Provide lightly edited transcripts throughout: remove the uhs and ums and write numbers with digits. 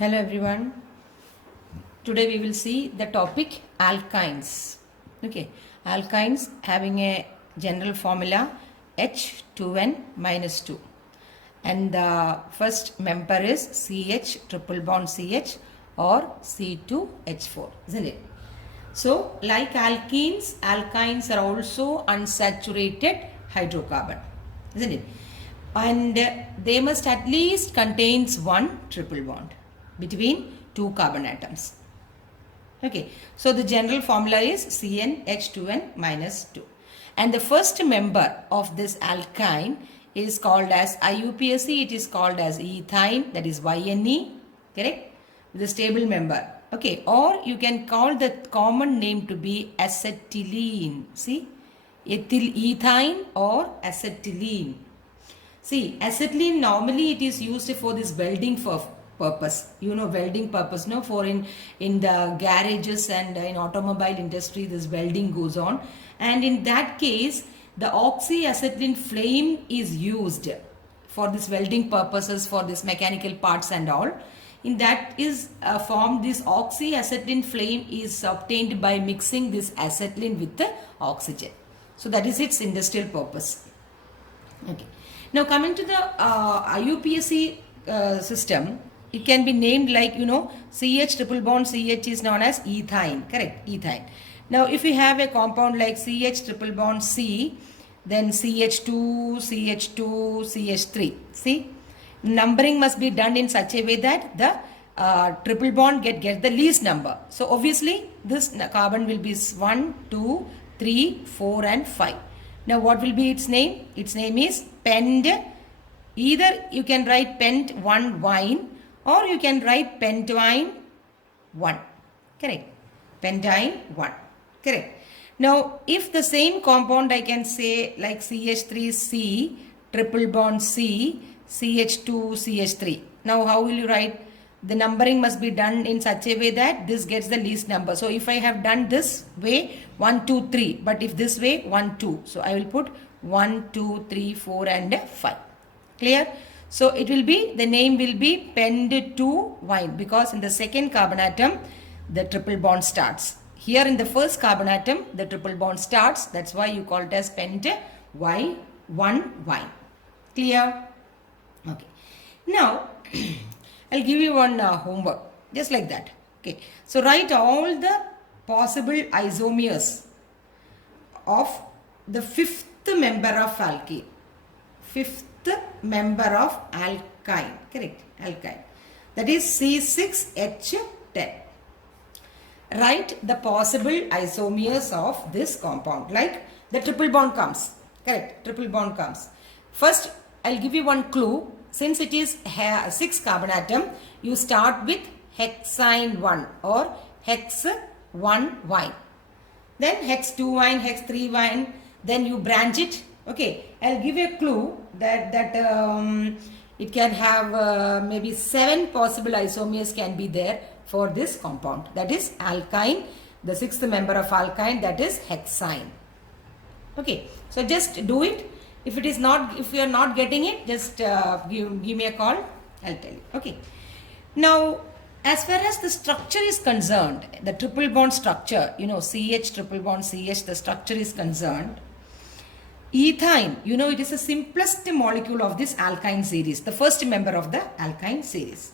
Hello everyone. Today we will see the topic alkynes. Okay, alkynes having a general formula H2n minus 2, and the first member is CH triple bond CH or C2H4, isn't it? So like alkenes, alkynes are also unsaturated hydrocarbon, isn't it? And they must at least contains one triple bond between two carbon atoms. Okay, so the general formula is CnH2n minus 2. And the first member of this alkyne is called as IUPAC, it is called as ethyne, that is YNE, correct? The stable member. Okay, or you can call the common name to be acetylene. See, ethyne or acetylene. See, acetylene normally it is used for this welding purpose. You know, welding purpose, no? For in the garages and in automobile industry, this welding goes on. And in that case, the oxyacetylene flame is used for this welding purposes, for this mechanical parts and all. In that is formed, this oxyacetylene flame is obtained by mixing this acetylene with the oxygen. So that is its industrial purpose. Okay. Now coming to the IUPAC system, it can be named like, you know, CH triple bond CH is known as ethyne, correct? Ethyne. Now if we have a compound like CH triple bond C, then CH2, CH2, CH3. See, numbering must be done in such a way that the triple bond get the least number. So obviously this carbon will be 1, 2, 3, 4 and 5. Now what will be its name? Its name is pent. Either you can write pent 1 wine or you can write pentyne 1. Correct. Pentyne 1. Correct. Now if the same compound I can say like CH3C, triple bond C, CH2, CH3. Now how will you write? The numbering must be done in such a way that this gets the least number. So if I have done this way 1, 2, 3, but if this way 1, 2. So I will put 1, 2, 3, 4 and 5. Clear? So it will be, the name will be pent 2 wine because in the second carbon atom the triple bond starts. Here in the first carbon atom the triple bond starts. That's why you call it as pent Y 1 wine. Clear? Okay. Now I'll give you one homework just like that. Okay. So write all the possible isomers of the fifth member of alkene. Fifth member of alkyne. Correct. Alkyne. That is C6H10. Write the possible isomers of this compound. Like the triple bond comes. Correct. Triple bond comes. First, I'll give you one clue. Since it is 6 carbon atom, you start with hexyne 1 or hex 1 wine. Then hex 2 wine, hex 3 wine. Then you branch it. Okay. I'll give you a clue that it can have maybe 7 possible isomers can be there for this compound. That is alkyne. The 6th member of alkyne, that is hexyne. Okay. So just do it. If it is not, if you are not getting it, just give me a call. I'll tell you. Okay. Now, as far as the structure is concerned, the triple bond structure, you know, CH triple bond CH, the structure is concerned. Ethyne, you know, it is the simplest molecule of this alkyne series, the first member of the alkyne series.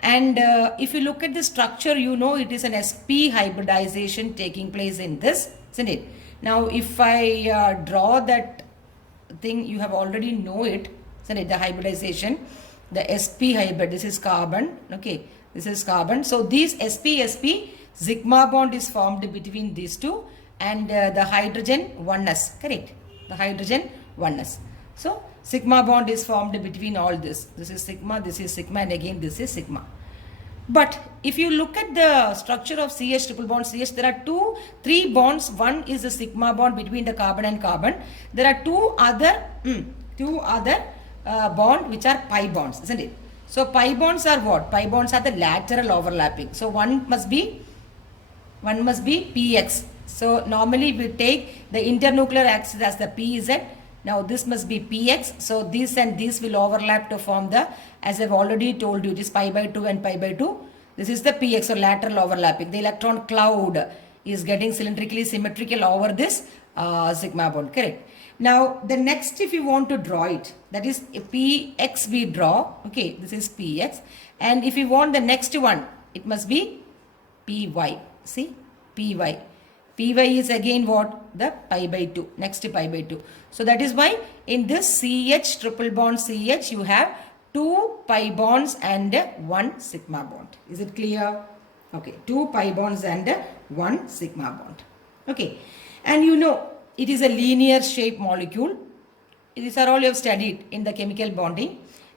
And if you look at the structure, you know, it is an sp hybridization taking place in this, isn't it? Now, if I draw that thing, you have already know it, isn't it? The hybridization, the sp hybrid, this is carbon, okay, this is carbon. So these sp sigma bond is formed between these two and the hydrogen oneness, correct? The hydrogen oneness. So sigma bond is formed between all this. This is sigma and again this is sigma. But if you look at the structure of CH triple bond CH, there are 3 bonds. One is the sigma bond between the carbon and carbon. There are two other bond which are pi bonds, isn't it? So pi bonds are what? Pi bonds are the lateral overlapping. So one must be px. So normally we take the internuclear axis as the pz. Now this must be px. So this and this will overlap to form the, as I've already told you, it is pi by 2 and pi by 2. This is the px or lateral overlapping. The electron cloud is getting cylindrically symmetrical over this sigma bond. Correct. Now the next, if you want to draw it, that is px we draw. Okay, this is px. And if you want the next one, it must be py. See, py. Py is again what? The pi by 2. Next to pi by 2. So that is why in this CH triple bond CH you have 2 pi bonds and 1 sigma bond. Is it clear? Okay, 2 pi bonds and 1 sigma bond. Okay, and you know it is a linear shape molecule. These are all you have studied in the chemical bonding.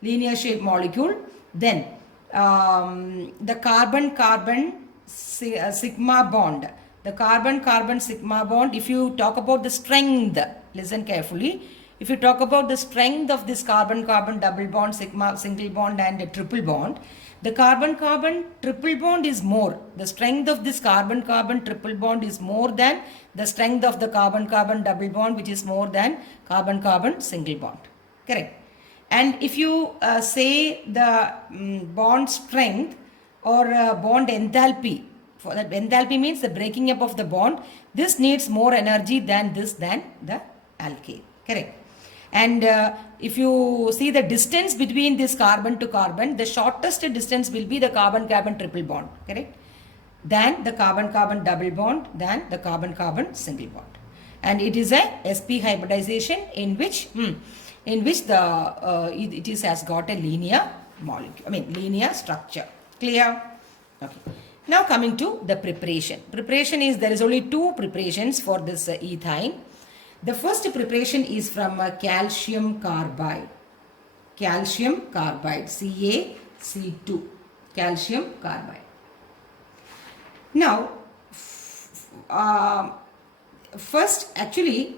Linear shape molecule. Then the carbon-carbon sigma bond. The carbon-carbon sigma bond, if you talk about the strength, listen carefully. If you talk about the strength of this carbon-carbon double bond, sigma, single bond and a triple bond, the carbon-carbon triple bond is more. The strength of this carbon-carbon triple bond is more than the strength of the carbon-carbon double bond, which is more than carbon-carbon single bond. Correct. And if you say the bond strength or bond enthalpy, for that enthalpy means the breaking up of the bond, this needs more energy than this, than the alkane. Correct. And if you see the distance between this carbon to carbon, the shortest distance will be the carbon-carbon triple bond. Correct. Than the carbon-carbon double bond, than the carbon-carbon single bond. And it is a sp hybridization in which the it is has got a linear molecule, linear structure. Clear? Okay. Now coming to the preparation. Preparation is, there is only 2 preparations for this ethyne. The first preparation is from calcium carbide. Calcium carbide, CaC2. Calcium carbide. Now, first actually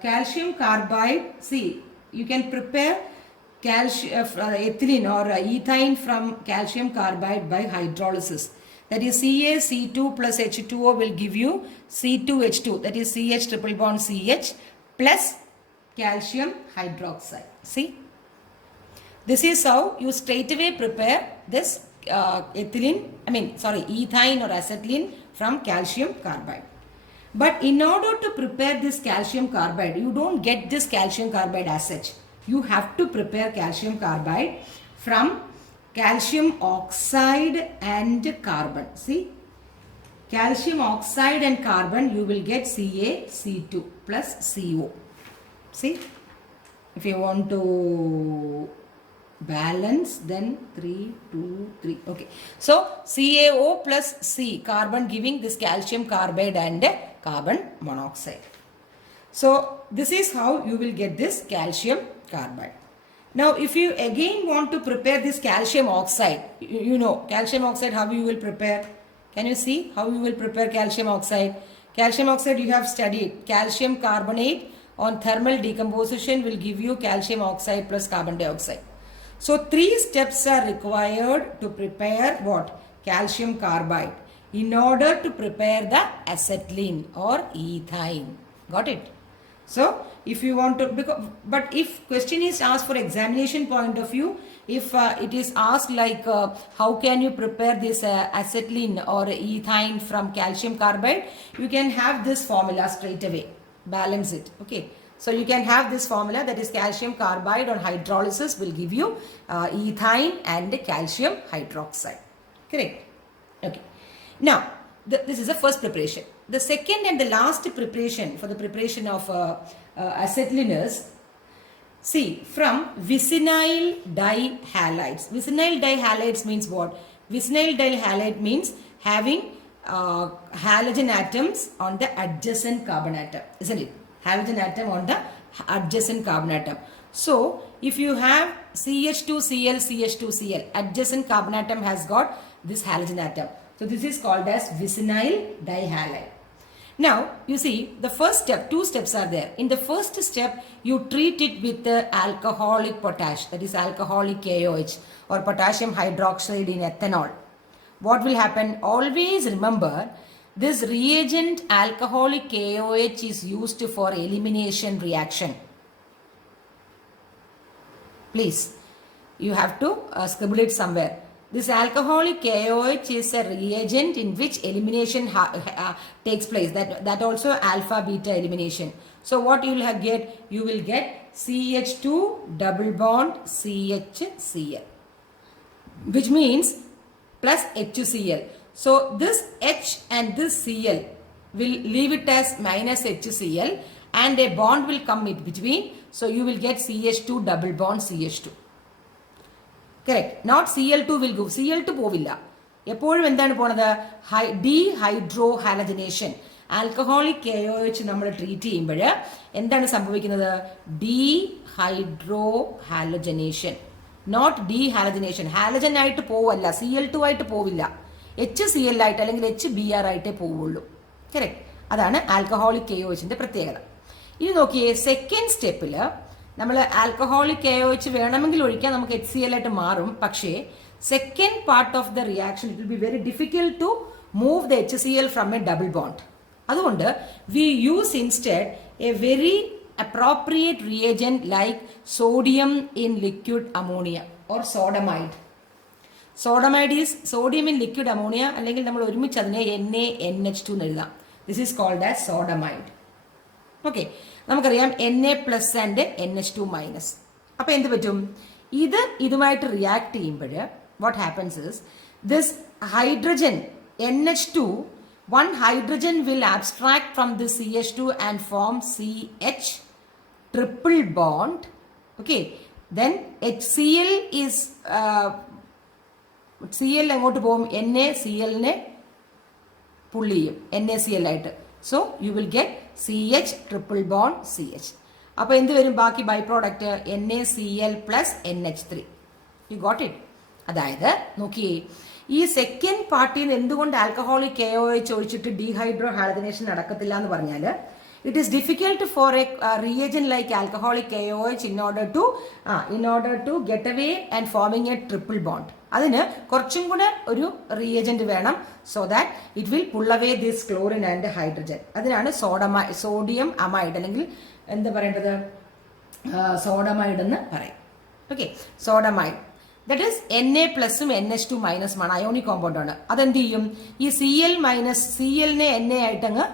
calcium carbide, see, you can prepare ethylene or ethyne from calcium carbide by hydrolysis. That is CaC2 plus H2O will give you C2H2, that is CH triple bond CH plus calcium hydroxide. See, this is how you straight away prepare this ethyne or acetylene from calcium carbide. But in order to prepare this calcium carbide, you don't get this calcium carbide as such. You have to prepare calcium carbide from calcium oxide and carbon. See, calcium oxide and carbon, you will get CaC2 plus CO. See, if you want to balance, then 3, 2, 3. Okay. So, CaO plus C, carbon giving this calcium carbide and carbon monoxide. So, this is how you will get this calcium carbide. Now, if you again want to prepare this calcium oxide, you know calcium oxide, how you will prepare? Can you see how you will prepare calcium oxide? Calcium oxide you have studied. Calcium carbonate on thermal decomposition will give you calcium oxide plus carbon dioxide. So, 3 steps are required to prepare what? Calcium carbide in order to prepare the acetylene or ethyne. Got it? So, if you want to, but if question is asked for examination point of view, if it is asked like how can you prepare this acetylene or ethyne from calcium carbide, you can have this formula straight away, balance it. Okay. So, you can have this formula, that is calcium carbide on hydrolysis will give you ethyne and calcium hydroxide. Correct? Okay. Now, this is the first preparation. The second and the last preparation for the preparation of acetylene is, see, from vicinal dihalides. Vicinal dihalides means what? Vicinal dihalide means having halogen atoms on the adjacent carbon atom, isn't it? Halogen atom on the adjacent carbon atom. So, if you have CH2Cl, CH2Cl, adjacent carbon atom has got this halogen atom. So, this is called as vicinal dihalide. Now, you see the first step, 2 steps are there. In the first step, you treat it with the alcoholic potash, that is alcoholic KOH or potassium hydroxide in ethanol. What will happen? Always remember, this reagent alcoholic KOH is used for elimination reaction. please. You have to scribble it somewhere. This alcoholic KOH is a reagent in which elimination takes place. That also alpha beta elimination. So what you will get? You will get CH2 double bond CHCl, which means plus HCl. So this H and this Cl will leave it as minus HCl and a bond will come in between. So you will get CH2 double bond CH2. Correct. Not Cl2 will go. Cl2 പോവില്ല. എപ്പോഴും എന്താണ് പോണത്? Dehydrohalogenation. Alcoholic KOH നമ്മൾ treat ചെയ്യുമ്പോൾ എന്താണ് സംഭവിക്കുന്നത്? Dehydrohalogenation, not dehalogenation. Halogen ആയിട്ട് പോവല്ല, Cl2 ആയിട്ട് പോവില്ല, HCl ആയിട്ട് അല്ലെങ്കിൽ HBr ആയിട്ടേ പോവുള്ളൂ. കറക്റ്റ്. അതാണ് ആൽക്കഹോളിക് KOHന്റെ പ്രത്യേകത. ഇനി നോക്കിയേ, സെക്കൻഡ് സ്റ്റെപ്പിൽ നമ്മൾ ആൽക്കഹോളിക് KOH വേണമെങ്കിൽ ഒഴിക്കാൻ നമുക്ക് HCl ആയിട്ട് മാറും. പക്ഷേ second part of the reaction it will be very difficult to move the HCl from a double bond. അതുകൊണ്ട് we use instead a very appropriate reagent like sodium in liquid ammonia or sodamide. Sodamide is sodium in liquid ammonia, അല്ലെങ്കിൽ നമ്മൾ ഒരുമിച്ച് അതിനെ NaNH2 എന്ന് എഴുതാം. This is called as sodamide. Okay, നമുക്കറിയാം Na plus and NH2 minus. അപ്പോൾ എന്ത് പറ്റും? ഇതുമായിട്ട് റിയാക്ട് ചെയ്യുമ്പോൾ what happens is this hydrogen NH2, one hydrogen will abstract from the CH2 and form CH triple bond. Okay, then HCl is Cl അങ്ങോട്ട് പോകും, NaCl നെ പുൾ ചെയ്യും NaCl ആയിട്ട്. So you will get CH triple bond CH. അപ്പോൾ എന്ത് വരും ബാക്കി by product? NaCl plus NH3. You got it? അതായത് നോക്കിയേ, ഈ സെക്കൻഡ് പാർട്ടിയിൽ നിന്ന് എന്തുകൊണ്ട് ആൽക്കഹോളിക് KOH ഒഴിച്ചിട്ട് ഡീഹൈഡ്രോ ഹാലജനേഷൻ നടക്കത്തില്ല എന്ന് പറഞ്ഞാൽ it is difficult for a reagent like alcoholic KOH in order to get away and forming a triple bond. അതിന് കുറച്ചും കൂടെ ഒരു റിയേജന്റ് വേണം, so that it will pull away this chlorine and hydrogen. അതിനാണ് sodium amide അല്ലെങ്കിൽ എന്താ പറയേണ്ടത്, sodamide എന്ന് പറയും. Okay, sodamide that is Na പ്ലസും NH2 മൈനസുമാണ്, അയോണിക് കോമ്പൗണ്ട് ആണ്. അതെന്ത് ചെയ്യും? ഈ Cl മൈനസ് Clനെ Na ആയിട്ട് അങ്ങ്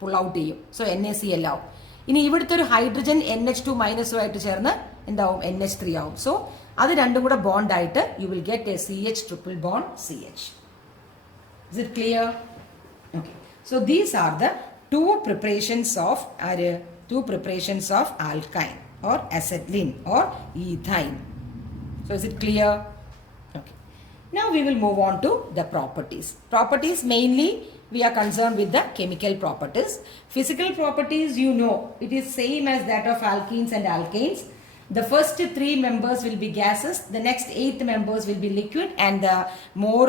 പുൾ ഔട്ട് ചെയ്യും. സോ NaCl ആവും. ഇനി ഇവിടുത്തെ ഒരു ഹൈഡ്രജൻ NH2 മൈനസുമായിട്ട് ചേർന്ന് എന്താവും? NH3 ആവും. സോ അത് രണ്ടും കൂടെ ബോണ്ട് ആയിട്ട് U will get A CH triple bond CH. Is it clear? Okay. So these are the two preparations of alkyne or acetylene or ethyne. So is it clear? Okay. Now we will move on to the properties. Properties mainly we are concerned with the chemical properties. Physical properties, you know, it is same as that of alkenes and alkanes. The first 3 members will be gases, the next 8 members will be liquid, and the more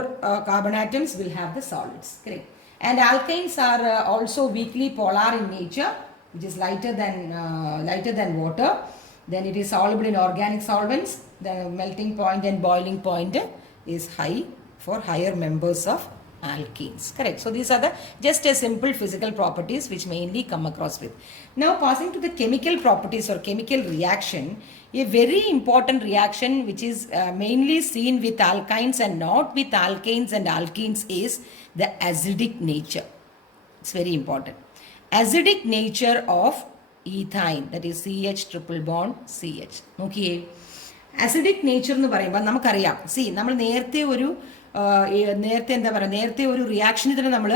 carbon atoms will have the solids. Correct. And alkanes are also weakly polar in nature, which is lighter than water. Then it is soluble in organic solvents. The melting point and boiling point is high for higher members of alkenes. Correct. So these are the just a simple physical properties which mainly come across with. Now passing to the chemical properties or chemical reaction, a very important reaction which is mainly seen with alkynes and not with alkanes and alkenes is the acidic nature. It's very important. Acidic nature of ethyne, that is CH triple bond CH. Okay. Acidic nature എന്ന് പറയുമ്പോൾ നമുക്കറിയാം, നമ്മൾ നേരത്തെ ഒരു റിയാക്ഷനിൽ തന്നെ നമ്മൾ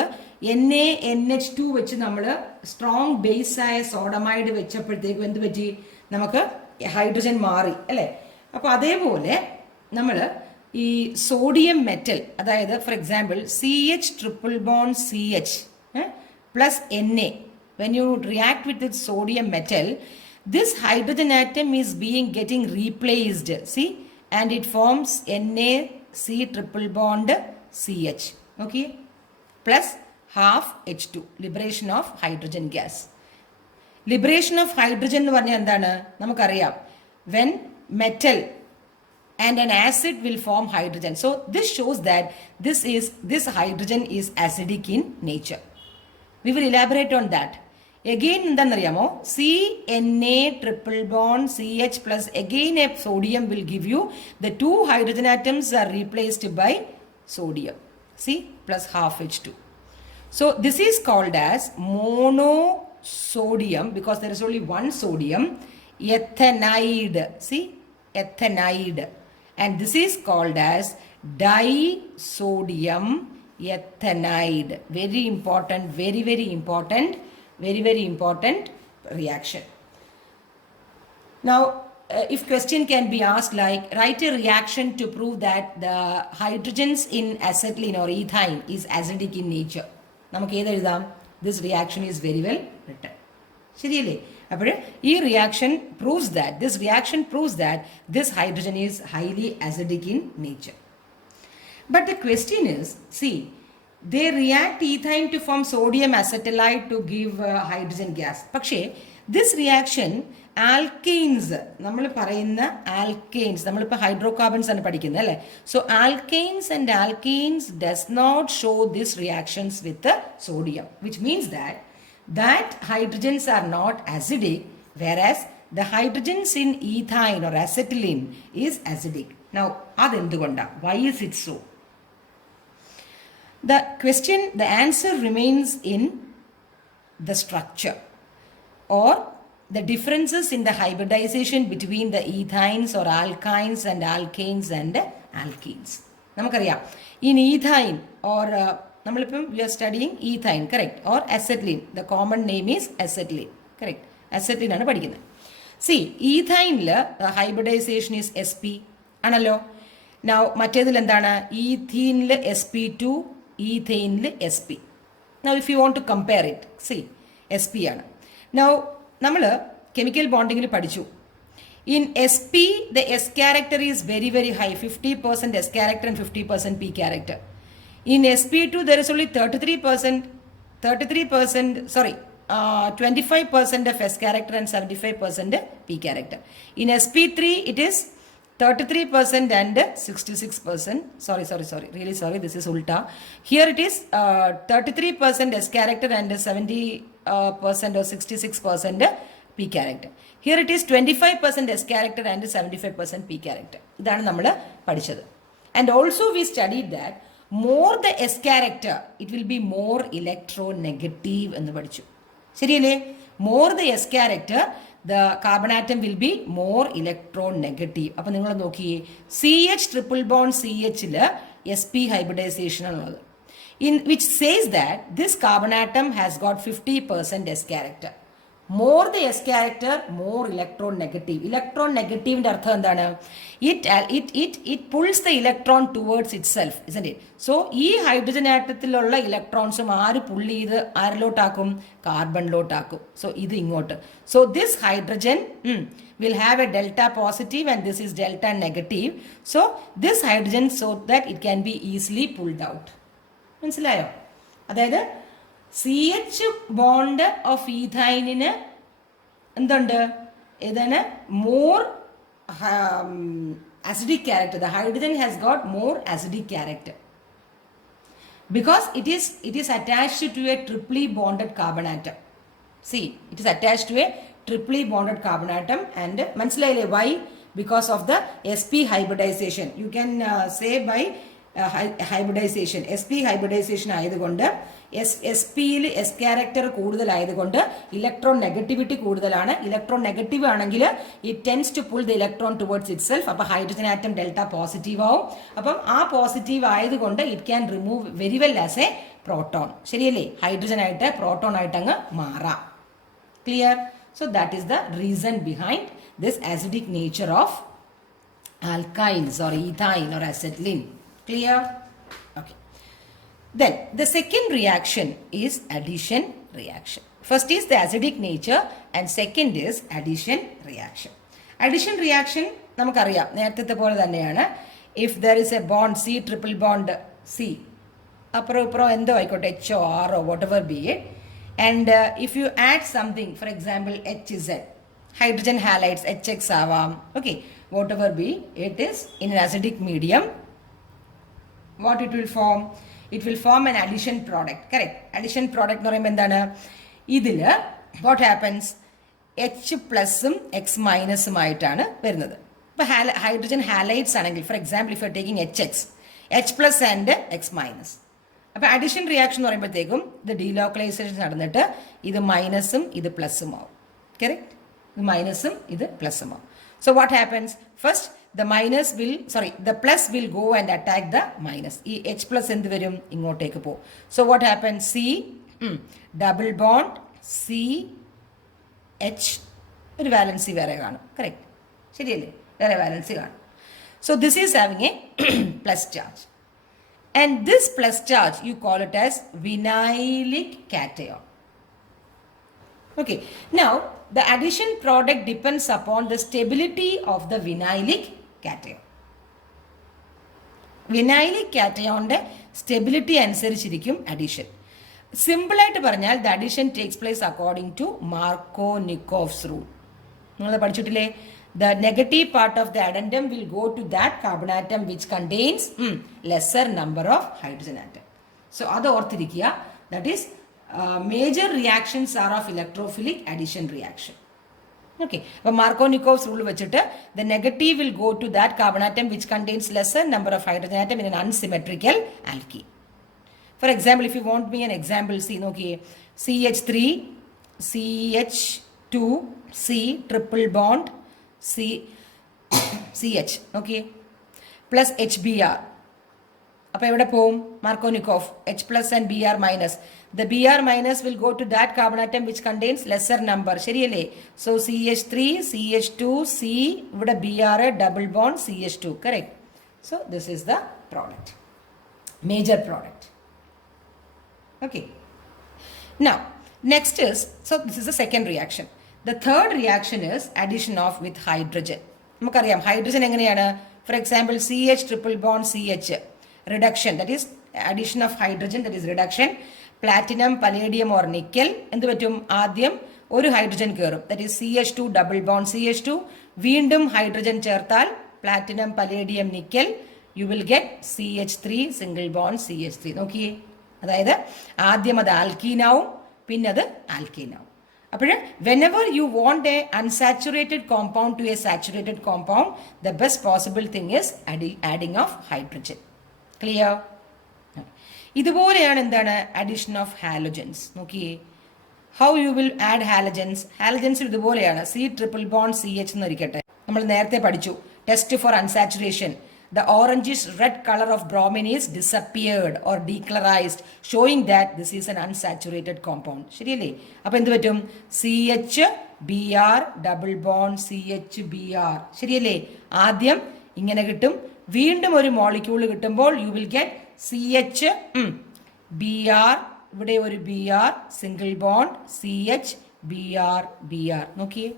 NaNH2 വെച്ച് നമ്മൾ സ്ട്രോങ് ബേസായ സോഡമൈഡ് വെച്ചപ്പോഴത്തേക്കും എന്ത് പറ്റി? നമുക്ക് ഹൈഡ്രജൻ മാറി അല്ലേ? അപ്പോൾ അതേപോലെ നമ്മൾ ഈ സോഡിയം മെറ്റൽ, അതായത് for example CH triple bond CH plus Na, when you react with the sodium metal, this hydrogen atom is getting replaced, see, and it forms NaC triple bond CH, okay, plus half H2, liberation of hydrogen gas. Liberation of hydrogen എന്ന് പറഞ്ഞാൽ എന്താണ്? നമുക്കറിയാം, when metal and an acid will form hydrogen. So this shows that this hydrogen is acidic in nature. We will elaborate on that. again എന്താണെന്നറിയാമോ, CNA triple bond CH plus again a sodium will give you the two hydrogen atoms are replaced by sodium, C plus half H2. So this is called as monosodium because there is only one sodium, ethanide, see, ethanide, and this is called as disodium ethanide. Very important, very important reaction. Now if question can be asked like write a reaction to prove that the hydrogens in acetylene or ethyne is acidic in nature, നമുക്ക് ഏത് എഴുതാം, this reaction is very well written. ശരിയല്ലേ? അപ്പോൾ ഈ reaction proves that this hydrogen is highly acidic in nature. But the question is, see, they react ethyne to form sodium acetylide to give hydrogen gas. പക്ഷേ this reaction alkanes, നമ്മൾ പറയുന്ന alkanes, നമ്മളിപ്പോൾ hydrocarbons ആണ് പഠിക്കുന്നത് അല്ലേ, so alkanes and alkenes does not show these reactions with the sodium, which means that hydrogens are not acidic, whereas the hydrogens in ethyne or acetylene is acidic. Now അതെന്തുകൊണ്ടാ, why is it so? The answer remains in the structure or the differences in the hybridization between the ethynes or alkynes and alkanes and alkenes. നമുക്കറിയാം in ethyne or നമ്മളിപ്പം we are studying ethyne, correct, or acetylene, the common name is acetylene, correct, acetylene ആണ് പഠിക്കുന്നത്. See, ethyne hybridization is sp ആണല്ലോ. Now മറ്റേതിൽ എന്താണ്, ethene sp2, ethane sp. Now if you want to compare it, see, sp ആണ്. Now നമ്മൾ കെമിക്കൽ ബോണ്ടിങ്ങിൽ പഠിച്ചു, in sp the s character is very high, 50% s character and 50% p character. In sp2 there is only 25% of s character and 75% p character. In sp3 it is 33% and 66%. Sorry, really sorry, this is ulta. Here it is 33% s character and 70% or 66% p character. Here it is 25% s character and 75% p character. ഇതാണ് നമ്മൾ പഠിച്ചത്. And also we studied that more the s character, it will be more electronegative എന്ന് പഠിച്ചു. ശരിയല്ലേ? More the s character, the carbon atom will be more electronegative. അപ്പോൾ നിങ്ങൾ നോക്കിയേ, CH triple bond CHൽ sp hybridization ആണുള്ളത്, in which says that this carbon atom has got 50% s character. More the s character, more electronegative. Electronegative അർത്ഥം എന്താണ്? It pulls the electron towards itself, isn't it? So ഈ ഹൈഡ്രജൻ ആറ്റത്തിലുള്ള ഇലക്ട്രോൺസും ആര് പുൾ ചെയ്ത് ആരിലോട്ടാക്കും? കാർബണിലോട്ടാക്കും. സോ ഇത് ഇങ്ങോട്ട്. So this hydrogen will have a delta positive and this is delta negative. So this hydrogen, so that it can be easily pulled out. മനസ്സിലായോ? അതായത് CH ബോണ്ട് ഓഫ് ഈഥൈനിന് എന്തുണ്ട്? ഇതാണ് more acidic character. The hydrogen has got more acidic character because it is attached to a triply bonded carbon atom. See, it is attached to a triply bonded carbon atom and മനസ്സിലായില്ലേ why? Because of the sp hybridization. You can say by hybridization, sp hybridization ആയതുകൊണ്ട് sp-യിൽ s character കൂടുതലായതുകൊണ്ട് electronegativity കൂടുതലാണ്. Electronegative ആണെങ്കിൽ it tends to pull the electron towards itself. അപ്പോൾ hydrogen atom delta positive ആവും. അപ്പം ആ positive ആയതുകൊണ്ട് it can remove very well as a proton. ശരിയല്ലേ? ഹൈഡ്രജൻ ആയിട്ട് പ്രോട്ടോൺ ആയിട്ട് അങ്ങ് മാറാം. Clear? So that is the reason behind this acidic nature of alkynes or ethyne or acetylene. Clear? Okay. Then the second reaction is addition reaction. First is the acidic nature and second is addition reaction. Addition reaction നമുക്കറിയാം, നേരത്തെ പോലെ തന്നെയാണ്. If there is a bond C triple bond C, അപ്പുറം ഇപ്പുറം എന്തോ ആയിക്കോട്ടെ, HO RO whatever be it, and if you add something, for example HZ, hydrogen halides HX ആവാം, okay, whatever be it is, in an acidic medium what it will form? It will form an addition product. Correct? Addition product എന്ന് പറയുമ്പോൾ എന്താണ്? ഇതിൽ what happens? H പ്ലസും എക്സ് മൈനസുമായിട്ടാണ് വരുന്നത്. ഇപ്പോൾ hydrogen halides ആണെങ്കിൽ, for example if you are taking H plus and X minus. അപ്പോൾ അഡിഷൻ റിയാക്ഷൻ എന്ന് പറയുമ്പോഴത്തേക്കും ഇത് ഡീലോക്കലൈസേഷൻ നടന്നിട്ട് ഇത് മൈനസും ഇത് പ്ലസും ആവും. കറക്റ്റ്? ഇത് മൈനസും ഇത് പ്ലസും ആവും. So what happens? First the plus will go and attack the minus. ഈ H plus എന്ത് വരും? ഇങ്ങോട്ടേക്ക് പോകും. So what happen? C double bond C H, ഒരു വാലൻസി വേറെ കാണും. കറക്റ്റ്? ശരിയല്ലേ? വേറെ വാലൻസി കാണും. So this is having A plus charge. And this plus charge, you call it as vinylic cation. Okay, now the addition product depends upon the stability of the vinylic cation. Vinylic cation stability അനുസരിച്ചിരിക്കും addition. Simple ആയിട്ട് പറഞ്ഞാൽ the addition takes place according to Markovnikov's rule. നിങ്ങൾ പഠിച്ചിട്ടില്ലേ? The negative part of the addendum will go to that carbon atom which contains lesser number of hydrogen atom. So അത് ഓർത്തിരിക്കുക. That is major reactions are of electrophilic addition reaction. Okay. അപ്പോൾ Markovnikov's rule വെച്ചിട്ട് the negative will go to that carbon atom which contains lesser number of hydrogen atom in an unsymmetrical alkene. For example, if you want me an example, see, നോക്കിയേ, CH3 CH2 C triple bond CH, okay, plus HBr. അപ്പോൾ എവിടെ പോവും? Markovnikov, H plus and Br minus. The Br minus will go to that carbon atom which contains lesser number. ശരിയല്ലേ? So CH3 CH2 C, ഇവിടെ Br double bond CH2. Correct? So this is the product, major product. Okay. Now next is, so this is the second reaction. The third reaction is addition of with hydrogen. നമുക്കറിയാം ഹൈഡ്രജൻ എങ്ങനെയാണ്? For example CH triple bond CH, reduction, that is addition of hydrogen, that is reduction. Platinum, palladium or nickel, എന്ത് പറ്റും? ആദ്യം ഒരു ഹൈഡ്രജൻ കയറും, that is CH2 double bond CH2. വീണ്ടും ഹൈഡ്രജൻ ചേർത്താൽ platinum, palladium, nickel, you will get CH3 single bond CH3. നോക്കിയേ, അതായത് ആദ്യം അത് ആൽക്കീനാവും, പിന്നെ അത് ആൽക്കീനാവും. അപ്പോൾ whenever you want a unsaturated compound to a saturated compound, the best possible thing is adding of hydrogen. Clear? ഇതുപോലെയാണ് എന്താണ് addition of halogens. നോക്കിയേ, how you will add halogens. Halogens ഇതുപോലെയാണ്. C triple bond CH എന്ന് ഇരിക്കട്ടെ, നമ്മൾ നേരത്തെ പഠിച്ചു test for unsaturation. The orangish red color of bromine is disappeared or decolorized, showing that this is an unsaturated compound. ശരിയല്ലേ? അപ്പോൾ എന്ത് പറ്റും? CH Br double bond CH Br. ശരിയല്ലേ? ആദ്യം ഇങ്ങനെ കിട്ടും, വീണ്ടും ഒരു മോളിക്യൂൾ കിട്ടുമ്പോൾ you will get CH Br, ഇവിടെ ഒരു Br single bond CH Br Br. നോക്കിയേ,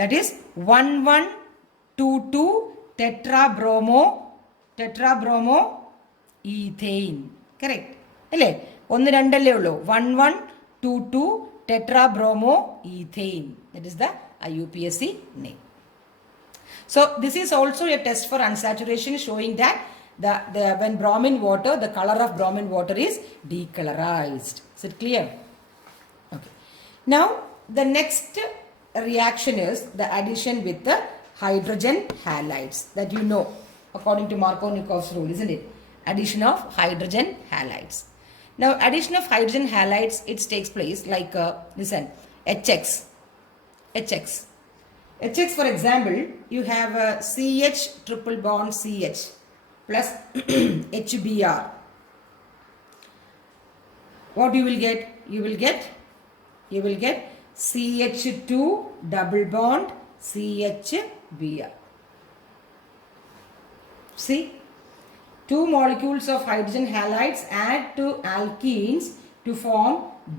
that is 1122 tetrabromo ethane. Correct അല്ലേ? 1 2 അല്ലേ ഉള്ളൂ. 1122 tetrabromo ethane. That is the IUPAC name. So this is also a test for unsaturation, showing that when bromine water, the color of bromine water is decolorized. Is it clear? Okay. Now the next reaction is the addition with the hydrogen halides, that you know according to Markovnikov's rule, isn't it? Addition of hydrogen halides. Now addition of hydrogen halides, it takes place like listen, HX, for example, you have CH triple bond CH plus HBr. What you will get? You will get CH2 double bond CHBr. See, 2 molecules of hydrogen halides add to alkenes to form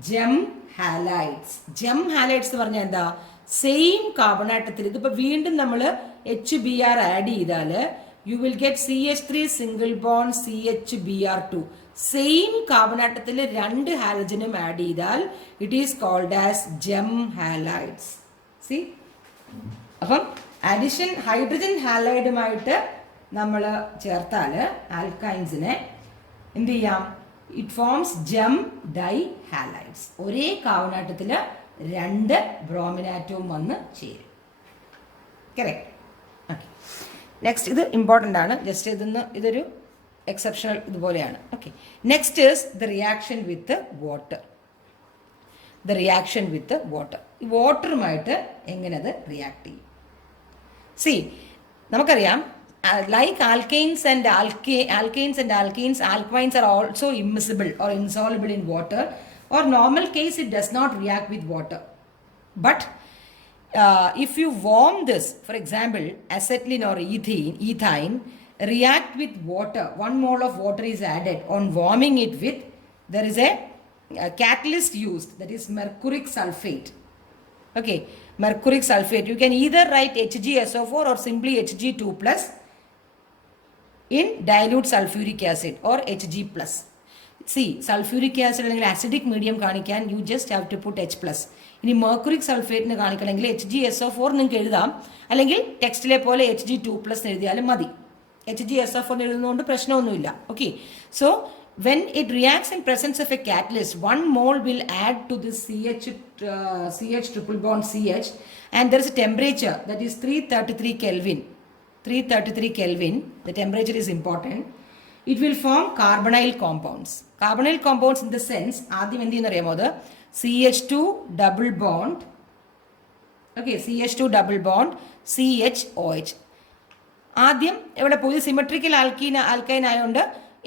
gem halides. Gem halides എന്ന് പറഞ്ഞാൽ എന്താ? Same carbon ആറ്റത്തിൽ, ഇതിപ്പോൾ വീണ്ടും നമ്മൾ HBr add ചെയ്താൽ you will get CH3 single bond CHBr2. Same carbon ആറ്റത്തിൽ 2 ഹാലജനും ആഡ് ചെയ്താൽ it is called as gem halides. See, അപ്പം അഡിഷൻ ഹൈഡ്രജൻ ഹാലൈഡുമായിട്ട് നമ്മൾ ചേർത്താൽ ആൽക്കൈൻസിനെ എന്ത് ചെയ്യാം? It forms gem dihalides. ഒരേ കാർബൺ ആറ്റത്തിൽ രണ്ട് ബ്രോമിൻ ആറ്റവും വന്ന് ചേരും. കറക്റ്റ്. ഓക്കെ, നെക്സ്റ്റ് ഇത് ഇമ്പോർട്ടൻ്റ് ആണ്, ജസ്റ്റ് ഇതൊരു എക്സെപ്ഷണൽ ഇതുപോലെയാണ്. Okay, next is the reaction with water. The reaction with water, ഈ വാട്ടറുമായിട്ട് എങ്ങനെ അത് റിയാക്ട് ചെയ്യും? സി, നമുക്കറിയാം like alkanes and alkenes, alkynes are also immiscible or insoluble in water, or normal case it does not react with water. But if you warm this, for example acetylene or ethine react with water, 1 mole of water is added. On warming it with, there is a catalyst used, that is mercuric sulfate. Okay, mercuric sulfate, you can either write HgSO4 or simply Hg2 plus in dilute sulfuric acid or Hg plus. See, sulfuric acid അല്ലെങ്കിൽ acidic medium കാണിക്കാൻ you just have to put H plus. ഇനി mercuric sulfate കാണിക്കണമെങ്കിൽ HgSO4 നിങ്ങൾക്ക് എഴുതാം, അല്ലെങ്കിൽ ടെക്സ്റ്റിലെ പോലെ Hg2 plus എഴുതിയാലും മതി. HgSO4 എഴുതുന്നതുകൊണ്ട് പ്രശ്നമൊന്നുമില്ല. Okay, so when it reacts in presence of a catalyst, 1 mole will add to this CH triple bond CH, and there is a temperature that is 333 Kelvin. 333 Kelvin, the temperature is important. It will form carbonyl compounds. Carbonyl compounds in the sense, ആദ്യം എന്ത് ചെയ്യുന്ന അറിയാമോ, അത് CH2 double bond, okay, CH2 double bond CHOH. ആദ്യം ഇവിടെ പോയി symmetrical alkyne ആയതുകൊണ്ട്